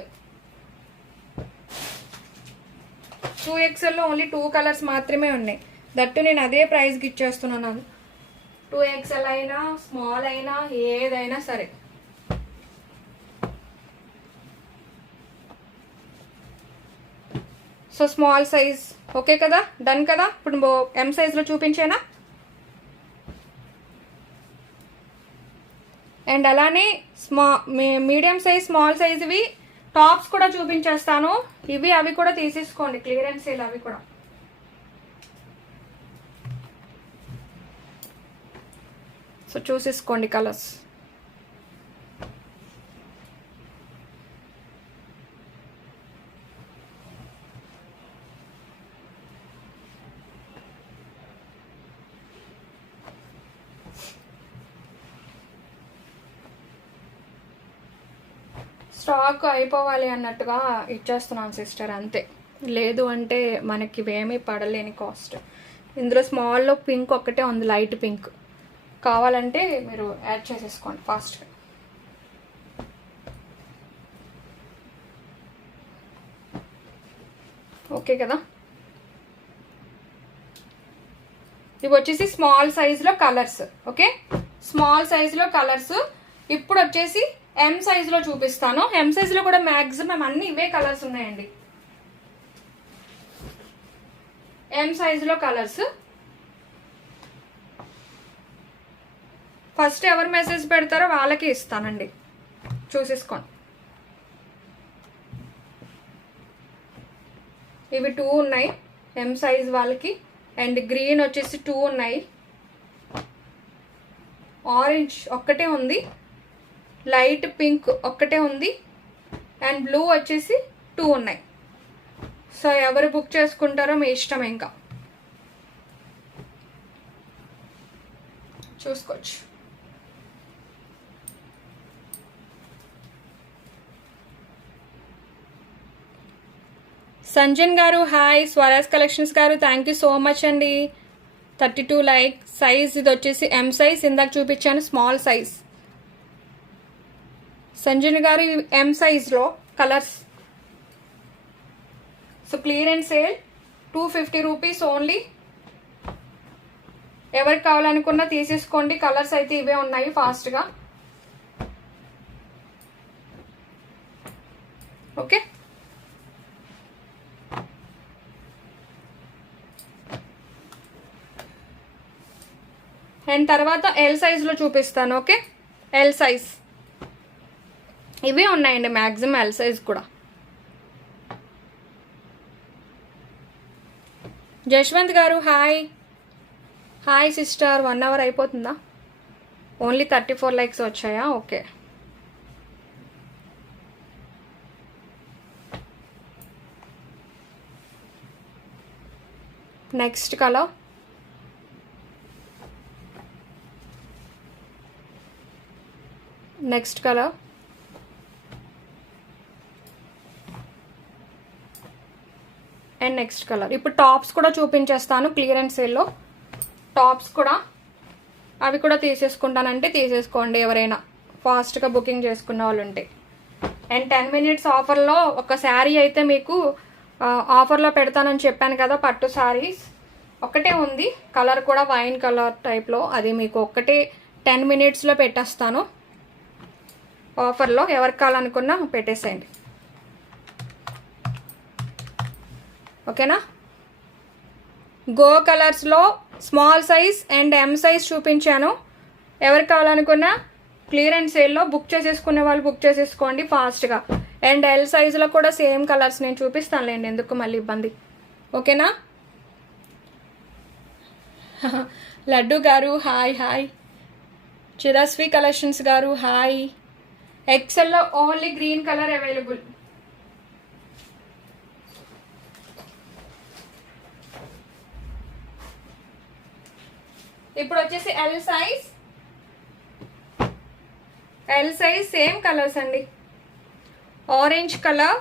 2XLలో ఓన్లీ 2 కలర్స్ మాత్రమే ఉన్నాయి, దట్టు నేను అదే ప్రైస్కి ఇచ్చేస్తున్నాను. 2XL అయినా స్మాల్ అయినా ఏదైనా సరే. సో స్మాల్ సైజ్ ఓకే కదా, డన్ కదా. ఇప్పుడు ఎం సైజ్లో చూపించేనా? అండ్ అలానే మీడియం సైజ్, స్మాల్ సైజ్ ఇవి టాప్స్ కూడా చూపించేస్తాను. అవి కూడా తీసేసుకోండి, క్లియరెన్స్ సేల్ అవి కూడా. So చూసేసుకోండి colours. స్టాక్ అయిపోవాలి అన్నట్టుగా ఇచ్చేస్తున్నాను సిస్టర్, అంతే. లేదు అంటే మనకి ఇవేమీ పడలేని కాస్ట్. ఇందులో స్మాల్లో పింక్ ఒక్కటే ఉంది, లైట్ పింక్. కావాలంటే మీరు యాడ్ చేసేసుకోండి ఫాస్ట్గా. ఓకే కదా. ఇవి వచ్చేసి స్మాల్ సైజులో కలర్స్. ఓకే, స్మాల్ సైజులో కలర్స్. ఇప్పుడు వచ్చేసి ఎం సైజులో చూపిస్తాను. ఎం సైజులో కూడా మ్యాక్సిమం అన్ని ఇవే కలర్స్ ఉన్నాయండి. ఎం సైజులో కలర్స్. ఫస్ట్ ఎవరు మెసేజ్ పెడతారో వాళ్ళకి ఇస్తానండి, చూసేసుకోండి. ఇవి 2 ఉన్నాయి ఎం సైజ్ వాళ్ళకి. అండ్ గ్రీన్ వచ్చేసి 2 ఉన్నాయి. ఆరెంజ్ ఒక్కటే ఉంది. లైట్ పింక్ ఒక్కటే ఉంది. అండ్ బ్లూ వచ్చేసి 2 ఉన్నాయి. సో ఎవరు బుక్ చేసుకుంటారో మీ ఇష్టం, ఇంకా చూసుకోవచ్చు. సంజన్ గారు హాయ్. స్వరాజ్ కలెక్షన్స్ గారు థ్యాంక్ యూ సో మచ్ అండి. 32 లైక్. సైజ్ ఇది వచ్చేసి ఎం సైజ్, ఇందాక చూపించాను స్మాల్ సైజ్. సంజన్ గారు ఎం సైజ్లో colours. So clearance sale 250 rupees only. ఎవరికి కావాలనుకున్నా తీసేసుకోండి. కలర్స్ అయితే ఇవే ఉన్నాయి. ఫాస్ట్గా ఓకే. అండ్ తర్వాత ఎల్ సైజ్లో చూపిస్తాను. ఓకే, ఎల్ సైజ్ ఇవే ఉన్నాయండి మ్యాక్సిమం. ఎల్ సైజ్ కూడా. జశ్వంత్ గారు హాయ్. Hi sister. 1 అవర్ అయిపోతుందా? ఓన్లీ 34 లైక్స్ వచ్చాయా? Okay. Next colour. Next colour. And next colour. ఇప్పుడు టాప్స్ కూడా చూపించేస్తాను క్లియరెన్స్ సేల్లో. టాప్స్ కూడా అవి కూడా తీసేసుకుంటానంటే తీసేసుకోండి ఎవరైనా ఫాస్ట్గా బుకింగ్ చేసుకున్న వాళ్ళు ఉంటే. అండ్ 10 మినిట్స్ ఆఫర్లో ఒక శారీ అయితే మీకు ఆఫర్లో పెడతానని చెప్పాను కదా, పట్టు శారీస్ ఒక్కటే ఉంది. కలర్ కూడా వైన్ కలర్ టైప్లో. అది మీకు ఒక్కటే 10 మినిట్స్లో పెట్టేస్తాను ఆఫర్లో. ఎవరికి కావాలనుకున్నా పెట్టేసేయండి, ఓకేనా. గో కలర్స్లో small size and M size చూపించాను. ఎవరికి కావాలనుకున్నా క్లియరెన్స్ సేల్లో బుక్ చేసేసుకునే వాళ్ళు బుక్ చేసేసుకోండి ఫాస్ట్గా. అండ్ ఎల్ సైజులో కూడా సేమ్ కలర్స్ నేను చూపిస్తానులేండి, ఎందుకు మళ్ళీ ఇబ్బంది, ఓకేనా. లడ్డు గారు హాయ్ హాయ్. చిరస్వి కలెక్షన్స్ గారు హాయ్. ఎక్సెల్లో ఓన్లీ గ్రీన్ కలర్ అవైలబుల్. ఇప్పుడు వచ్చేసి L size. L size same colours అండి. Orange colour,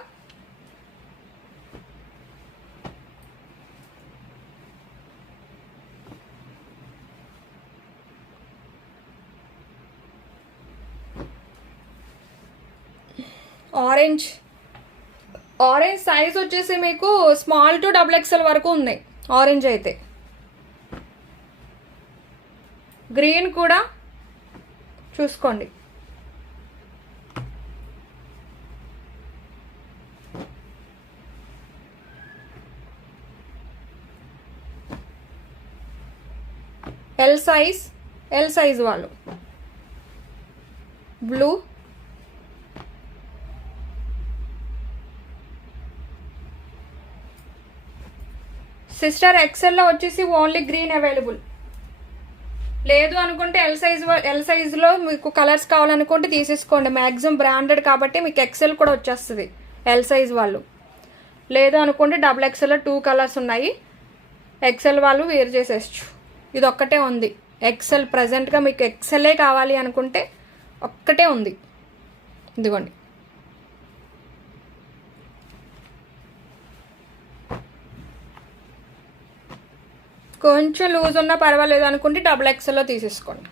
orange. Orange size వచ్చేసి మీకు స్మాల్ టు XXL వరకు ఉన్నాయి ఆరెంజ్ అయితే. గ్రీన్ కూడా చూసుకోండి. ఎల్ సైజ్ వాళ్ళు. బ్లూ, సిస్టర్ ఎక్సెల్లో వచ్చేసి ఓన్లీ గ్రీన్ అవైలబుల్. లేదు అనుకుంటే ఎల్ సైజ్లో మీకు కలర్స్ కావాలనుకుంటే తీసేసుకోండి. మ్యాక్సిమం బ్రాండెడ్ కాబట్టి మీకు ఎక్సెల్ కూడా వచ్చేస్తుంది ఎల్ సైజ్ వాళ్ళు. లేదు అనుకుంటే XXL 2 కలర్స్ ఉన్నాయి. ఎక్సెల్ వాళ్ళు వేర్ చేసేయచ్చు. ఇది ఒక్కటే ఉంది ఎక్సెల్. ప్రజెంట్గా మీకు ఎక్సెలే కావాలి అనుకుంటే ఒక్కటే ఉంది, ఇదిగోండి. కొంచెం లూజ్ ఉన్నా పర్వాలేదు అనుకుంటే డబుల్ ఎక్స్ఎల్లో తీసేసుకోండి.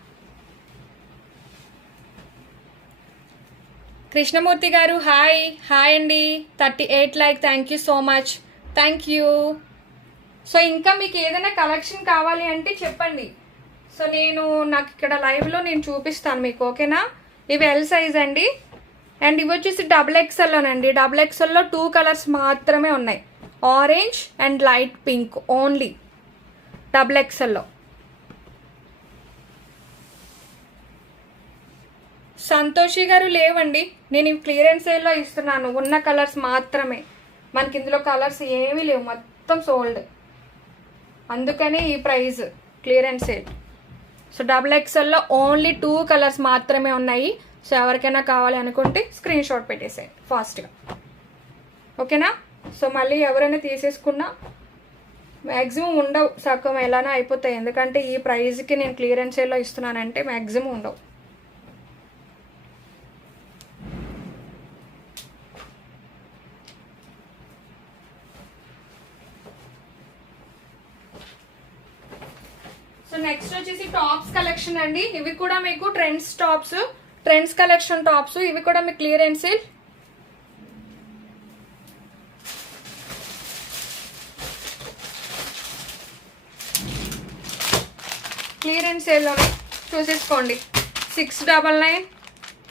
కృష్ణమూర్తి గారు హాయ్ అండి, 38 like, thank you so much, thank you. So ఇంకా మీకు ఏదైనా కలెక్షన్ కావాలి అంటే చెప్పండి. సో నాకు ఇక్కడ లైవ్లో నేను చూపిస్తాను మీకు, ఓకేనా. ఇవి ఎల్ సైజ్ అండి, అండ్ ఇవి వచ్చేసి డబుల్ ఎక్స్ఎల్లోనండి. డబుల్ ఎక్స్ఎల్లో 2 కలర్స్ మాత్రమే ఉన్నాయి, orange and light pink only double ఎక్స్ఎల్లో. సంతోషి గారు లేవండి, నేను క్లియరెన్స్ సేల్లో ఇస్తున్నాను, ఉన్న కలర్స్ మాత్రమే. మనకి ఇందులో కలర్స్ ఏమీ లేవు, మొత్తం సోల్డ్, అందుకని ఈ price clearance sale. So double ఎక్స్ఎల్లో ఓన్లీ 2 కలర్స్ మాత్రమే ఉన్నాయి. సో ఎవరికైనా కావాలి అనుకుంటే స్క్రీన్ షాట్ పెట్టేసేయండి ఫాస్ట్గా, ఓకేనా. సో మళ్ళీ ఎవరైనా తీసేసుకున్నా మ్యాక్సిమం ఉండవు, సగం ఎలానో అయిపోతాయి. ఎందుకంటే ఈ ప్రైస్కి నేను క్లియరెన్స్ సేల్లో ఇస్తున్నానంటే మ్యాక్సిమం ఉండవు. సో నెక్స్ట్ వచ్చేసి టాప్స్ కలెక్షన్ అండి. ఇవి కూడా మీకు ట్రెండ్స్ కలెక్షన్ టాప్స్. ఇవి కూడా మీకు క్లియరెన్స్ సేల్. క్లియరెన్స్ సేల్లోనే చూసేసుకోండి. 699,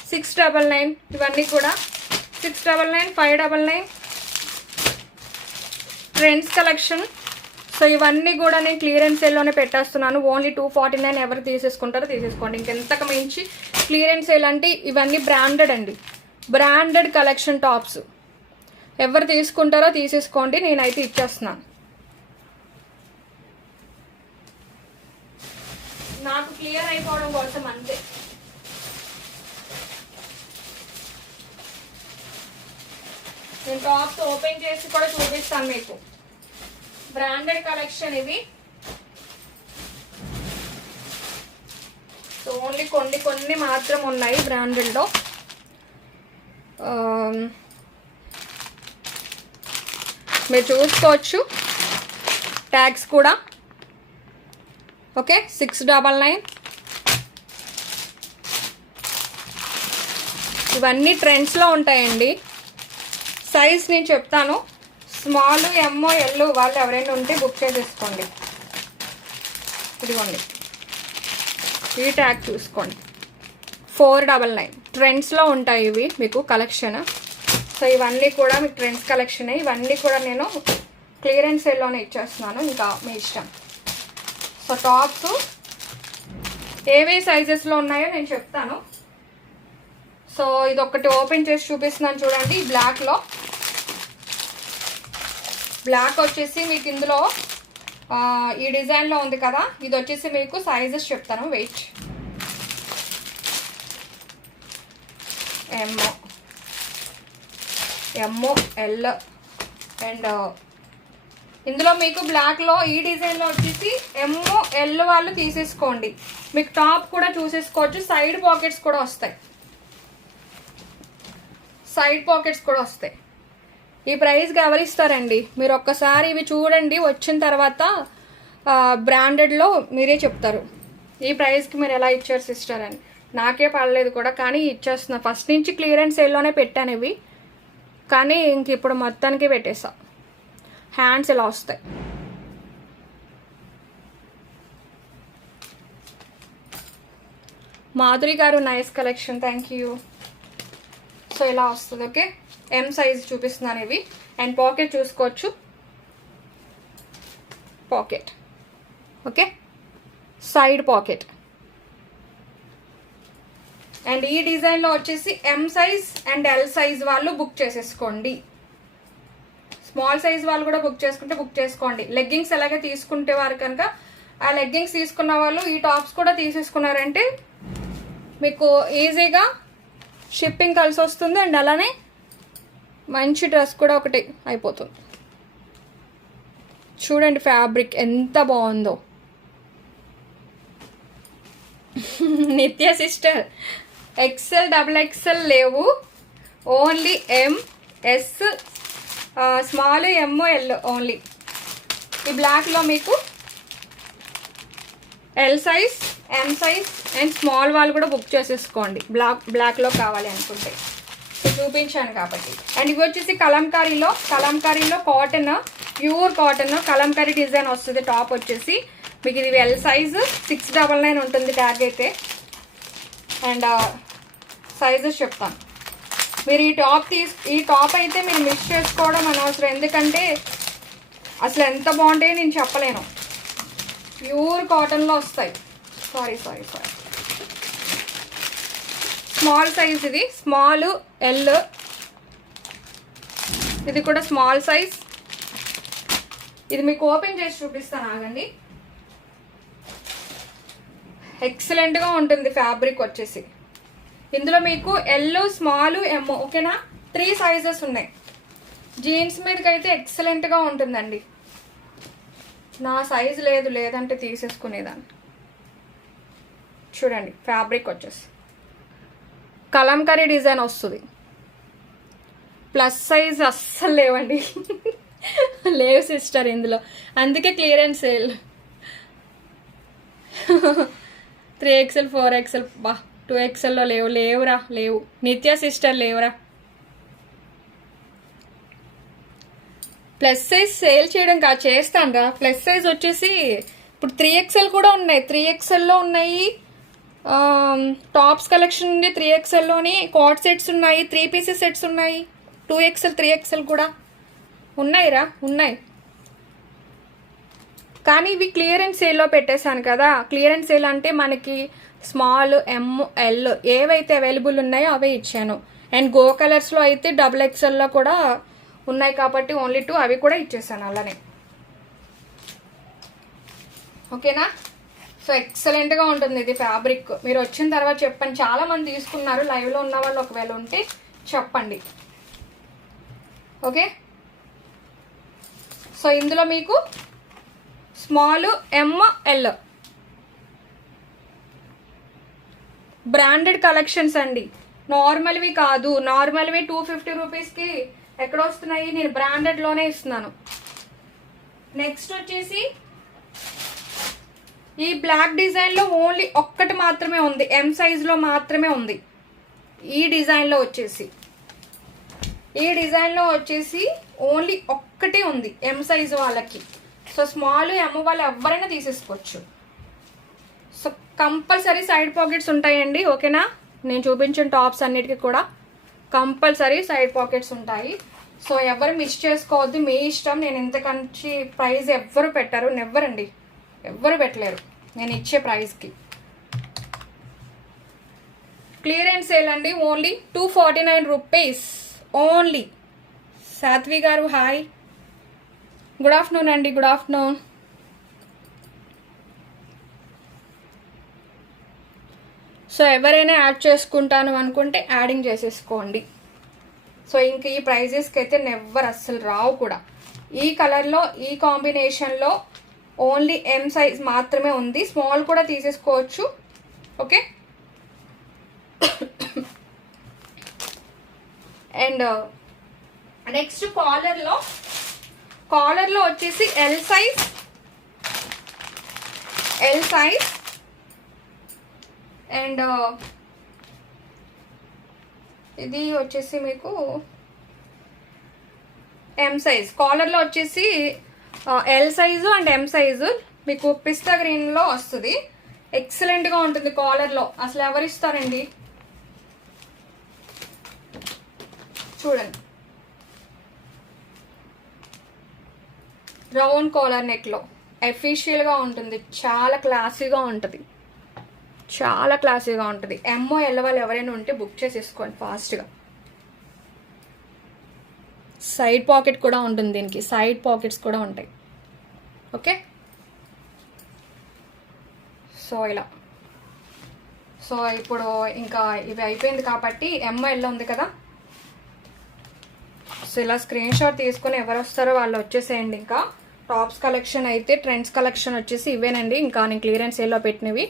699 ఇవన్నీ కూడా 699, 599 ట్రెండ్స్ కలెక్షన్. సో ఇవన్నీ కూడా నేను క్లియరెన్స్ సేల్లోనే పెట్టేస్తున్నాను. ఓన్లీ 249. ఎవరు తీసేసుకుంటారో తీసేసుకోండి. ఇంకెంతకు మించి క్లియరెన్స్ సేల్ అంటే ఇవన్నీ బ్రాండెడ్ అండి, బ్రాండెడ్ కలెక్షన్ టాప్స్. ఎవరు తీసుకుంటారో తీసేసుకోండి, నేనైతే ఇచ్చేస్తున్నాను. నాకు క్లియర్ అయిపోవడం కోసం అంతే. నేను టాప్స్ ఓపెన్ చేసి కూడా చూపిస్తాను మీకు. బ్రాండెడ్ కలెక్షన్ ఇవి. సో ఓన్లీ కొన్ని మాత్రం ఉన్నాయి బ్రాండెడ్లో. మీరు చూసుకోవచ్చు ట్యాగ్స్ కూడా. ఓకే, 699 ఇవన్నీ ట్రెండ్స్లో ఉంటాయండి. సైజ్ నేను చెప్తాను. స్మాల్, ఎంఓ, ఎల్ వాళ్ళు ఎవరైనా ఉంటే బుక్ చేసేసుకోండి. ఇదిగోండి, ఈ ట్యాగ్ చూసుకోండి. 499 ట్రెండ్స్లో ఉంటాయి ఇవి మీకు కలెక్షన్. సో ఇవన్నీ కూడా మీకు ట్రెండ్స్ కలెక్షన్. ఇవన్నీ కూడా నేను క్లియరెన్స్ సేల్లోనే ఇచ్చేస్తున్నాను, ఇంకా మీ ఇష్టం. సో టాప్స్ ఏవే సైజెస్లో ఉన్నాయో నేను చెప్తాను. సో ఇది ఒకటి ఓపెన్ చేసి చూపిస్తున్నాను చూడండి. బ్లాక్ వచ్చేసి మీకు ఇందులో ఈ డిజైన్లో ఉంది కదా, ఇది వచ్చేసి మీకు సైజెస్ చెప్తాను. వెయిట్, ఎంఓ, ఎల్ అండ్ ఇందులో మీకు బ్లాక్లో ఈ డిజైన్లో వచ్చేసి ఎంఓ, ఎల్ వాళ్ళు తీసేసుకోండి. మీకు టాప్ కూడా చూసేసుకోవచ్చు. సైడ్ పాకెట్స్ కూడా వస్తాయి. ఈ ప్రైస్కి ఎవరు ఇస్తారండి? మీరు ఒక్కసారి ఇవి చూడండి, వచ్చిన తర్వాత బ్రాండెడ్లో మీరే చెప్తారు ఈ ప్రైస్కి మీరు ఎలా ఇచ్చారు సిస్టర్ అని. నాకే పడలేదు కూడా, కానీ ఇచ్చేస్తున్నా. ఫస్ట్ నుంచి క్లియరెన్స్ సేల్లోనే పెట్టాను ఇవి, కానీ ఇంక ఇప్పుడు మొత్తానికి పెట్టేసా. హ్యాండ్స్ ఇలా వస్తాయి. మాధురి గారు nice collection, thank you. So ఇలా వస్తుంది. ఓకే, ఎం సైజ్ చూపిస్తున్నాను ఇవి. అండ్ పాకెట్ చూసుకోవచ్చు, pocket. Okay, side pocket. And ఈ డిజైన్లో వచ్చేసి M size and L size వాళ్ళు బుక్ చేసేసుకోండి. స్మాల్ సైజ్ వాళ్ళు కూడా బుక్ చేసుకోండి. లెగ్గింగ్స్ ఎలాగే తీసుకుంటే వారు కనుక ఆ లెగ్గింగ్స్ తీసుకున్న వాళ్ళు ఈ టాప్స్ కూడా తీసేసుకున్నారంటే మీకు ఈజీగా షిప్పింగ్ కలిసి వస్తుంది. అండ్ అలానే మంచి డ్రెస్ కూడా ఒకటి అయిపోతుంది. చూడండి ఫ్యాబ్రిక్ ఎంత బాగుందో. నిత్య సిస్టర్ ఎక్సెల్, డబుల్ ఎక్సెల్ లేవు, ఓన్లీ ఎం, ఎస్, స్మాల్, ఎమ్, ఎల్ ఓన్లీ. ఈ బ్లాక్లో మీకు L size, M size and small వాళ్ళు కూడా బుక్ చేసేసుకోండి బ్లాక్లో కావాలి అనుకుంటే. చూపించాను కాబట్టి. అండ్ ఇవి వచ్చేసి కలంకారీలో cotton, pure cotton kalamkari design వస్తుంది. టాప్ వచ్చేసి మీకు ఇది ఎల్ సైజు 699 ఉంటుంది ట్యాగ్ అయితే. అండ్ సైజెస్ చెప్తాను. మీరు ఈ టాప్ అయితే మీరు మిక్స్ చేసుకోవడం అనవసరం, ఎందుకంటే అసలు ఎంత బాగుంటాయో నేను చెప్పలేను. ప్యూర్ కాటన్లో వస్తాయి. సారీ స్మాల్ సైజ్, ఇది స్మాల్ ఎల్, ఇది కూడా స్మాల్ సైజ్. ఇది మీకు ఓపెన్ చేసి చూపిస్తాను ఆగండి. ఎక్సలెంట్గా ఉంటుంది ఫ్యాబ్రిక్ వచ్చేసి. ఇందులో మీకు ఎల్, స్మాల్, ఎమ్, ఓకేనా? 3 సైజెస్ ఉన్నాయి. జీన్స్ మీదకైతే ఎక్సలెంట్గా ఉంటుందండి. నా సైజు లేదంటే తీసేసుకునేదాన్ని. చూడండి ఫ్యాబ్రిక్ వచ్చేసి కలంకారీ డిజైన్ వస్తుంది. ప్లస్ సైజ్ అస్సలు లేవండి. లేవు సిస్టర్ ఇందులో, అందుకే క్లియరెన్స్ సేల్. 3XL 4XL 2XLలో లేవు. నిత్య సిస్టర్ లేవురా. ప్లస్ సైజ్ సేల్ చేయడం చేస్తాను రా. ప్లస్ సైజ్ వచ్చేసి ఇప్పుడు 3XL కూడా ఉన్నాయి. 3XLలో ఉన్నాయి. టాప్స్ కలెక్షన్ ఉంది 3XLలోని. కాట్ సెట్స్ ఉన్నాయి, 3 పీసెస్ సెట్స్ ఉన్నాయి. 2XL 3XL కూడా ఉన్నాయి. కానీ ఇవి క్లియరెన్స్ సేల్లో పెట్టేశాను కదా. క్లియరెన్స్ సేల్ అంటే మనకి స్మాల్, ఎమ్, ఎల్ ఏవైతే అవైలబుల్ ఉన్నాయో అవే ఇచ్చాను. అండ్ గో కలర్స్లో అయితే XXLలో కూడా ఉన్నాయి కాబట్టి ఓన్లీ 2 అవి కూడా ఇచ్చేసాను అలానే. ఓకేనా? సో ఎక్సలెంట్గా ఉంటుంది ఇది ఫ్యాబ్రిక్. మీరు వచ్చిన తర్వాత చెప్పండి. చాలామంది తీసుకున్నారు, లైవ్లో ఉన్న వాళ్ళు ఒకవేళ ఉంటే చెప్పండి. ఓకే, సో ఇందులో మీకు స్మాల్, ఎమ్, ఎల్ బ్రాండెడ్ కలెక్షన్స్ అండి, నార్మల్వి కాదు. నార్మల్వి 250 రూపీస్కి ఎక్కడ వస్తున్నాయి? నేను బ్రాండెడ్లోనే ఇస్తున్నాను. నెక్స్ట్ వచ్చేసి ఈ బ్లాక్ డిజైన్లో ఓన్లీ ఒక్కటి మాత్రమే ఉంది, ఎం సైజులో మాత్రమే ఉంది. ఈ డిజైన్లో వచ్చేసి ఓన్లీ ఒక్కటే ఉంది ఎం సైజు వాళ్ళకి. సో స్మాల్, ఎమ్ వాళ్ళు ఎవరైనా తీసేసుకోవచ్చు. సో కంపల్సరీ సైడ్ పాకెట్స్ ఉంటాయండి. ఓకేనా? నేను చూపించిన టాప్స్ అన్నిటికీ కూడా కంపల్సరీ సైడ్ పాకెట్స్ ఉంటాయి. సో ఎవరు మిస్ చేసుకోవద్దు, మీ ఇష్టం. నేను ఇంతకంచి ప్రైస్ ఎవ్వరు పెట్టరు, నెవ్వరండి, ఎవ్వరు పెట్టలేరు నేను ఇచ్చే ప్రైస్కి. క్లియరెన్స్ సేల్ అండి, ఓన్లీ 249 రూపీస్ ఓన్లీ. సాత్వి గారు హాయ్, గుడ్ ఆఫ్టర్నూన్ అండి, గుడ్ ఆఫ్టర్నూన్. సో ఎవరైనా యాడ్ చేసుకుంటాను అనుకుంటే యాడింగ్ చేసేసుకోండి. సో ఇంక ఈ ప్రైజెస్కి అయితే నెవ్వర్ అస్సలు రావు కూడా. ఈ కలర్లో, ఈ కాంబినేషన్లో ఓన్లీ ఎం సైజ్ మాత్రమే ఉంది. స్మాల్ కూడా తీసేసుకోవచ్చు. ఓకే, అండ్ నెక్స్ట్ కాలర్లో వచ్చేసి ఎల్ సైజ్ అండ్ ఇది వచ్చేసి మీకు ఎం సైజ్. కాలర్లో వచ్చేసి L size and M size మీకు పిస్తా గ్రీన్లో వస్తుంది. ఎక్సలెంట్గా ఉంటుంది కాలర్లో, అసలు ఎవరిస్తారండి. చూడండి, రౌండ్ కాలర్ నెక్లో ఎఫిషియల్గా ఉంటుంది, చాలా క్లాసీగా ఉంటుంది. ఎమ్మో ఎల్ వాళ్ళు ఎవరైనా ఉంటే బుక్ చేసేసుకోండి ఫాస్ట్గా. సైడ్ పాకెట్ కూడా ఉంటుంది దీనికి, సైడ్ పాకెట్స్ కూడా ఉంటాయి. ఓకే, సో ఇలా. సో ఇప్పుడు ఇంకా ఇవి అయిపోయింది కాబట్టి ఎంఎల్ ఉంది కదా. సో ఇలా స్క్రీన్ షాట్ తీసుకొని ఎవరు వస్తారో వాళ్ళు వచ్చేసేయండి. ఇంకా టాప్స్ కలెక్షన్ అయితే ట్రెండ్స్ కలెక్షన్ వచ్చేసి ఇవేనండి, ఇంకా నేను క్లియరెన్స్ సేల్లో పెట్టినవి.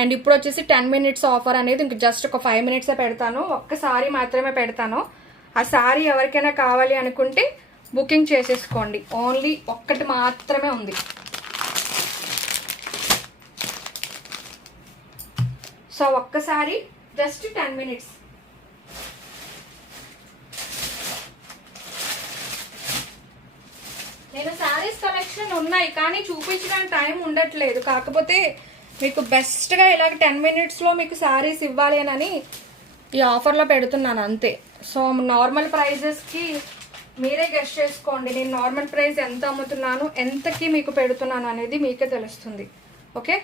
అండ్ ఇప్పుడు వచ్చేసి 10 minutes ఆఫర్ అనేది ఇంక జస్ట్ ఒక 5 minutes పెడతాను. ఒక్కసారి మాత్రమే పెడతాను. ఆ సారీ ఎవరికైనా కావాలి అనుకుంటే బుకింగ్ చేసేసుకోండి. ఓన్లీ ఒక్కటి మాత్రమే ఉంది. సో ఒక్కసారి జస్ట్ 10 minutes. నేను శారీస్ కలెక్షన్ ఉన్నాయి కానీ చూపించడానికి టైం ఉండట్లేదు. కాకపోతే మీకు బెస్ట్గా ఇలాగ 10 minutesలో మీకు శారీస్ ఇవ్వాలి అని ఈ ఆఫర్లో పెడుతున్నాను అంతే. సో నార్మల్ ప్రైజెస్కి మీరే గెస్ట్ చేసుకోండి. నేను నార్మల్ ప్రైస్ ఎంత అమ్ముతున్నాను, ఎంతకి మీకు పెడుతున్నాను అనేది మీకే తెలుస్తుంది. Okay,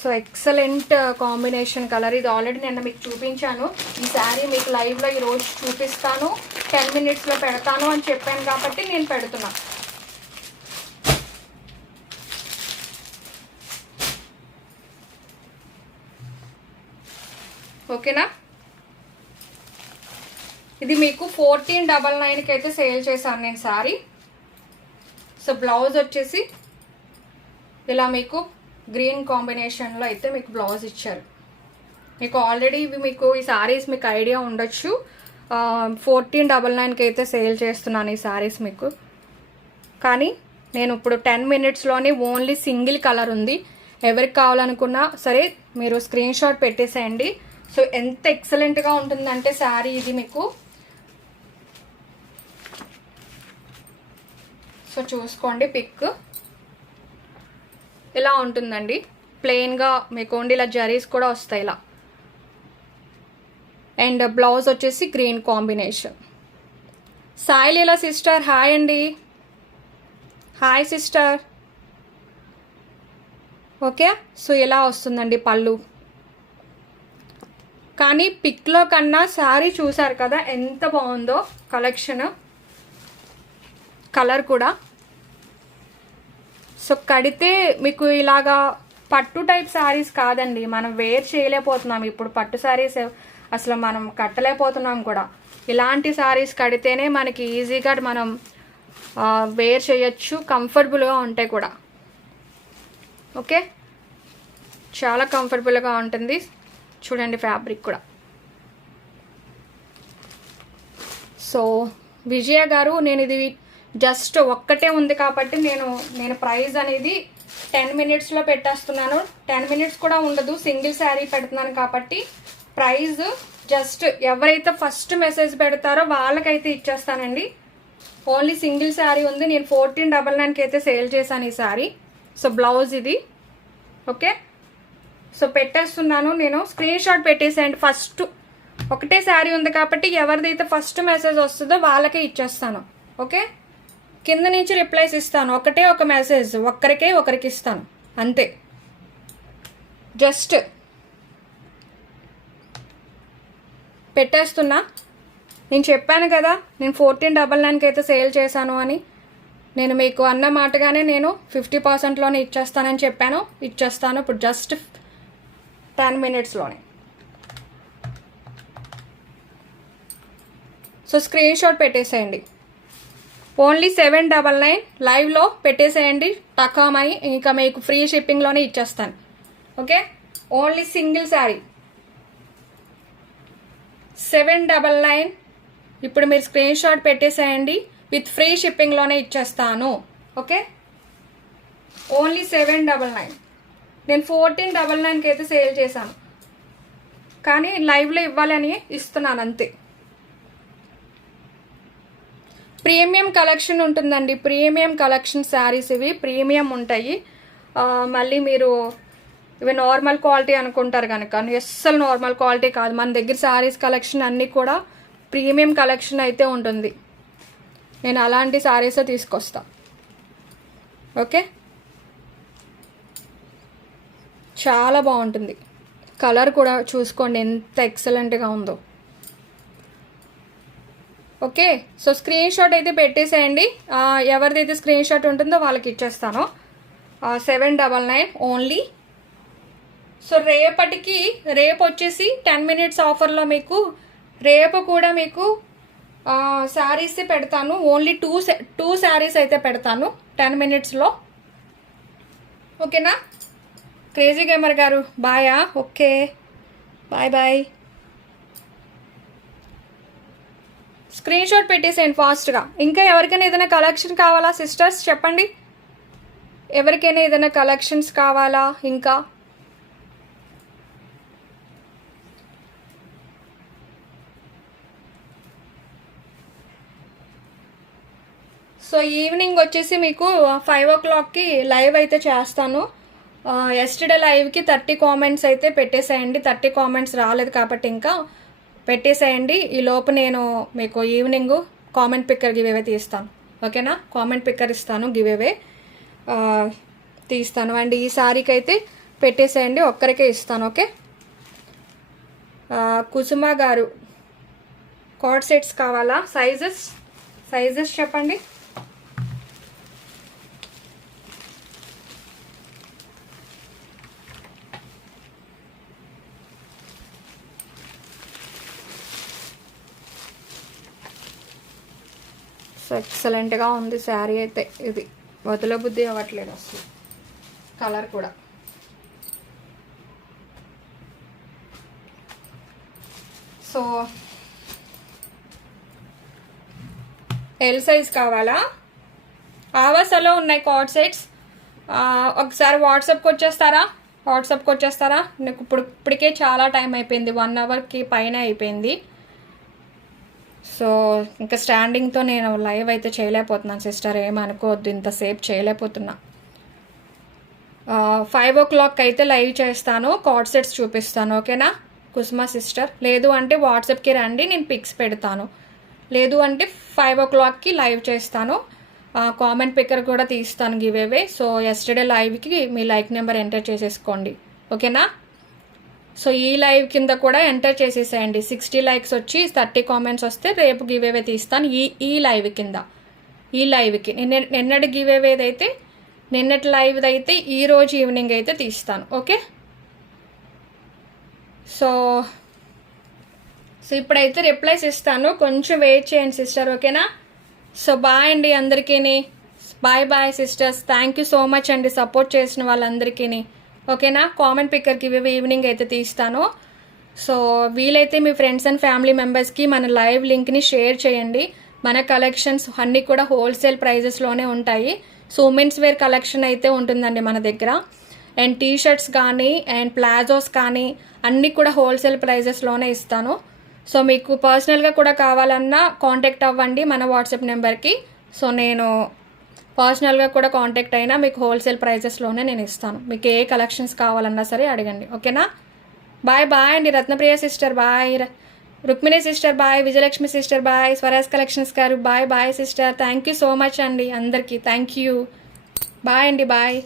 so excellent combination colour. ఇది ఆల్రెడీ నేను మీకు చూపించాను. ఈ శారీ మీకు లైవ్లో ఈరోజు చూపిస్తాను, 10 minutesలో పెడతాను అని చెప్పాను కాబట్టి నేను పెడుతున్నాను. ఓకేనా, ఇది మీకు 1499కి అయితే సేల్ చేశాను నేను శారీ. సో బ్లౌజ్ వచ్చేసి ఇలా మీకు గ్రీన్ కాంబినేషన్లో అయితే మీకు బ్లౌజ్ ఇచ్చారు. మీకు ఆల్రెడీ ఇవి మీకు ఈ శారీస్ మీకు ఐడియా ఉండొచ్చు. 1499కి అయితే సేల్ చేస్తున్నాను ఈ శారీస్ మీకు. కానీ నేను ఇప్పుడు 10 minutesలోనే ఓన్లీ సింగిల్ కలర్ ఉంది. ఎవరికి కావాలనుకున్నా సరే మీరు స్క్రీన్ షాట్ పెట్టేసేయండి. సో ఎంత ఎక్సలెంట్గా ఉంటుందంటే శారీ ఇది మీకు. సో చూసుకోండి, పిక్ ఇలా ఉంటుందండి. ప్లెయిన్గా మీకు ఓన్లీ ఇలా జరీస్ కూడా వస్తాయి ఇలా. అండ్ బ్లౌజ్ వచ్చేసి గ్రీన్ కాంబినేషన్. సాయి లీలా సిస్టర్ హాయ్ అండి. Hi sister. ఓకే, సో ఇలా వస్తుందండి పళ్ళు. కానీ పిక్లో కన్నా శారీ చూసారు కదా ఎంత బాగుందో కలెక్షన్, కలర్ కూడా. సో కడితే మీకు ఇలాగా పట్టు టైప్ శారీస్ కాదండి, మనం వేర్ చేయలేకపోతున్నాం ఇప్పుడు. పట్టు శారీస్ అసలు మనం కట్టలేకపోతున్నాం కూడా. ఇలాంటి శారీస్ కడితేనే మనకి ఈజీగా మనం వేర్ చేయొచ్చు, కంఫర్టబుల్గా ఉంటాయి కూడా. ఓకే, చాలా కంఫర్టబుల్గా ఉంటుంది. చూడండి ఫ్యాబ్రిక్ కూడా. సో విజయ గారు, నేను ఇది జస్ట్ ఒక్కటే ఉంది కాబట్టి నేను ప్రైస్ అనేది 10 minutesలో పెట్టేస్తున్నాను. 10 minutes కూడా ఉండదు, సింగిల్ శారీ పెడుతున్నాను కాబట్టి ప్రైస్ జస్ట్ ఎవరైతే ఫస్ట్ మెసేజ్ పెడతారో వాళ్ళకైతే ఇచ్చేస్తానండి. ఓన్లీ సింగిల్ శారీ ఉంది. నేను 1499కి అయితే సేల్ చేశాను ఈ శారీ. సో బ్లౌజ్ ఇది. ఓకే, సో పెట్టేస్తున్నాను నేను. స్క్రీన్ షాట్ పెట్టేసేయండి. ఫస్ట్ ఒకటే శారీ ఉంది కాబట్టి ఎవరిదైతే ఫస్ట్ మెసేజ్ వస్తుందో వాళ్ళకే ఇచ్చేస్తాను. ఓకే, కింద నుంచి రిప్లైస్ ఇస్తాను. ఒకటే ఒక మెసేజ్ ఒకరికి ఇస్తాను అంతే. జస్ట్ పెట్టేస్తున్నా. నేను చెప్పాను కదా నేను 1499కి అయితే సేల్ చేశాను అని. నేను మీకు అన్న మాటగానే నేను 50%లోనే ఇచ్చేస్తానని చెప్పాను. ఇచ్చేస్తాను ఇప్పుడు జస్ట్ 10 minutesలోనే. సో స్క్రీన్ షాట్ పెట్టేసేయండి. ఓన్లీ 799 లైవ్లో పెట్టేసేయండి టకామని. ఇంకా మీకు ఫ్రీ షిప్పింగ్లోనే ఇచ్చేస్తాను. Okay, only single sari 799. ఇప్పుడు మీరు స్క్రీన్ షాట్ పెట్టేసేయండి, విత్ ఫ్రీ షిప్పింగ్లోనే ఇచ్చేస్తాను. Okay, only 799. నేను 1499కి అయితే సేల్ చేశాను కానీ లైవ్లో ఇవ్వాలని ఇస్తున్నాను అంతే. ప్రీమియం కలెక్షన్ ఉంటుందండి. ప్రీమియం కలెక్షన్ శారీస్ ఇవి ప్రీమియం ఉంటాయి. మళ్ళీ మీరు ఇవి నార్మల్ క్వాలిటీ అనుకుంటారు కనుక అస్సలు నార్మల్ క్వాలిటీ కాదు. మన దగ్గర శారీస్ కలెక్షన్ అన్నీ కూడా ప్రీమియం కలెక్షన్ అయితే ఉంటుంది. నేను అలాంటి శారీస్ తీసుకొస్తా. ఓకే, చాలా బాగుంటుంది. కలర్ కూడా చూసుకోండి ఎంత ఎక్సలెంట్గా ఉందో. ఓకే, సో స్క్రీన్ షాట్ అయితే పెట్టేసేయండి. ఎవరిదైతే స్క్రీన్ షాట్ ఉంటుందో వాళ్ళకి ఇచ్చేస్తాను. 799 ఓన్లీ. సో రేపు వచ్చేసి 10 minutes ఆఫర్లో మీకు రేపు కూడా మీకు శారీస్ పెడతాను. ఓన్లీ టూ శారీస్ అయితే పెడతాను 10 minutesలో. ఓకేనా క్రేజీ గేమర్ గారు, బాయా. Okay, bye bye. Screen shot పెట్టేసేయండి ఫాస్ట్గా. ఇంకా ఎవరికైనా ఏదైనా కలెక్షన్ కావాలా సిస్టర్స్ చెప్పండి. ఎవరికైనా ఏదైనా కలెక్షన్స్ కావాలా ఇంకా? సో ఈవినింగ్ వచ్చేసి మీకు 5 o'clockకి లైవ్ అయితే చేస్తాను. ఎస్టర్డే లైవ్కి 30 కామెంట్స్ అయితే పెట్టేసేయండి. 30 కామెంట్స్ రాలేదు కాబట్టి ఇంకా పెట్టేసేయండి. ఈ లోపు నేను మీకు ఈవినింగ్ కామెంట్ పిక్కర్ గివేవే తీస్తాను. ఓకేనా? కామెంట్ పిక్కర్ ఇస్తాను, గివేవే తీస్తాను. అండ్ ఈ సారీకి అయితే పెట్టేసేయండి, ఒక్కరికే ఇస్తాను. ఓకే. కుసుమ గారు కార్డ్ సెట్స్ కావాలా? సైజెస్ చెప్పండి. సో ఎక్సలెంట్గా ఉంది శారీ అయితే. ఇది వదలబుద్ధి అవ్వట్లేదు అసలు, కలర్ కూడా. సో ఎల్ సైజ్ కావాలా? ఆవాసలో ఉన్నాయి కార్డ్ సెట్స్. ఒకసారి వాట్సాప్కి వచ్చేస్తారా? నాకు ఇప్పటికే చాలా టైం అయిపోయింది, 1 hourకి పైన అయిపోయింది. సో ఇంకా స్టాండింగ్తో నేను లైవ్ అయితే చేయలేకపోతున్నాను సిస్టర్, ఏమనుకోవద్దు, ఇంతసేపు చేయలేకపోతున్నా. 5 o'clock అయితే లైవ్ చేస్తాను, కార్డ్ సెట్స్ చూపిస్తాను. ఓకేనా కుసుమ సిస్టర్? లేదు అంటే వాట్సాప్కి రండి, నేను పిక్స్ పెడతాను. లేదు అంటే 5 o'clockకి లైవ్ చేస్తాను. కామెంట్ పిక్కర్ కూడా తీస్తాను గివేవే. సో ఎస్టర్డే లైవ్కి మీ లైక్ నెంబర్ ఎంటర్ చేసేసుకోండి. ఓకేనా? సో ఈ లైవ్ కింద కూడా ఎంటర్ చేసేసేయండి. 60 likes వచ్చి 30 కామెంట్స్ వస్తే రేపు గివేవే తీస్తాను. ఈ లైవ్ కింద, ఈ లైవ్కి నిన్నటి గివేవేదైతే, నిన్నటి లైవ్ది అయితే ఈరోజు ఈవినింగ్ అయితే తీస్తాను. ఓకే. సో ఇప్పుడైతే రిప్లైస్ ఇస్తాను, కొంచెం వెయిట్ చేయండి సిస్టర్. ఓకేనా? సో బాయ్ అండి అందరికీ. Bye sisters. Thank you so much అండి సపోర్ట్ చేసిన వాళ్ళందరికీ. ఓకేనా? కామెంట్ పిక్కర్కి ఈవినింగ్ అయితే తీస్తాను. సో వీలైతే మీ ఫ్రెండ్స్ అండ్ ఫ్యామిలీ మెంబర్స్కి మన లైవ్ లింక్ని షేర్ చేయండి. మన కలెక్షన్స్ అన్నీ కూడా హోల్సేల్ ప్రైజెస్లోనే ఉంటాయి. సో ఉమెన్స్ వేర్ కలెక్షన్ అయితే ఉంటుందండి మన దగ్గర. అండ్ టీషర్ట్స్ కానీ అండ్ ప్లాజోస్ కానీ అన్నీ కూడా హోల్సేల్ ప్రైజెస్లోనే ఇస్తాను. సో మీకు పర్సనల్గా కూడా కావాలన్నా కాంటాక్ట్ అవ్వండి మన వాట్సాప్ నెంబర్కి. సో నేను పర్సనల్గా కూడా కాంటాక్ట్ అయినా మీకు హోల్సేల్ ప్రైజెస్లోనే నేను ఇస్తాను. మీకు ఏ కలెక్షన్స్ కావాలన్నా సరే అడగండి. ఓకేనా? బాయ్ అండి. Ratnapriya sister bye, Rukmini sister bye, Vijayalakshmi sister bye, Swaraj collections గారు bye sister. Thank you so much అండి అందరికీ. Thank you. బాయ్ అండి. బాయ్.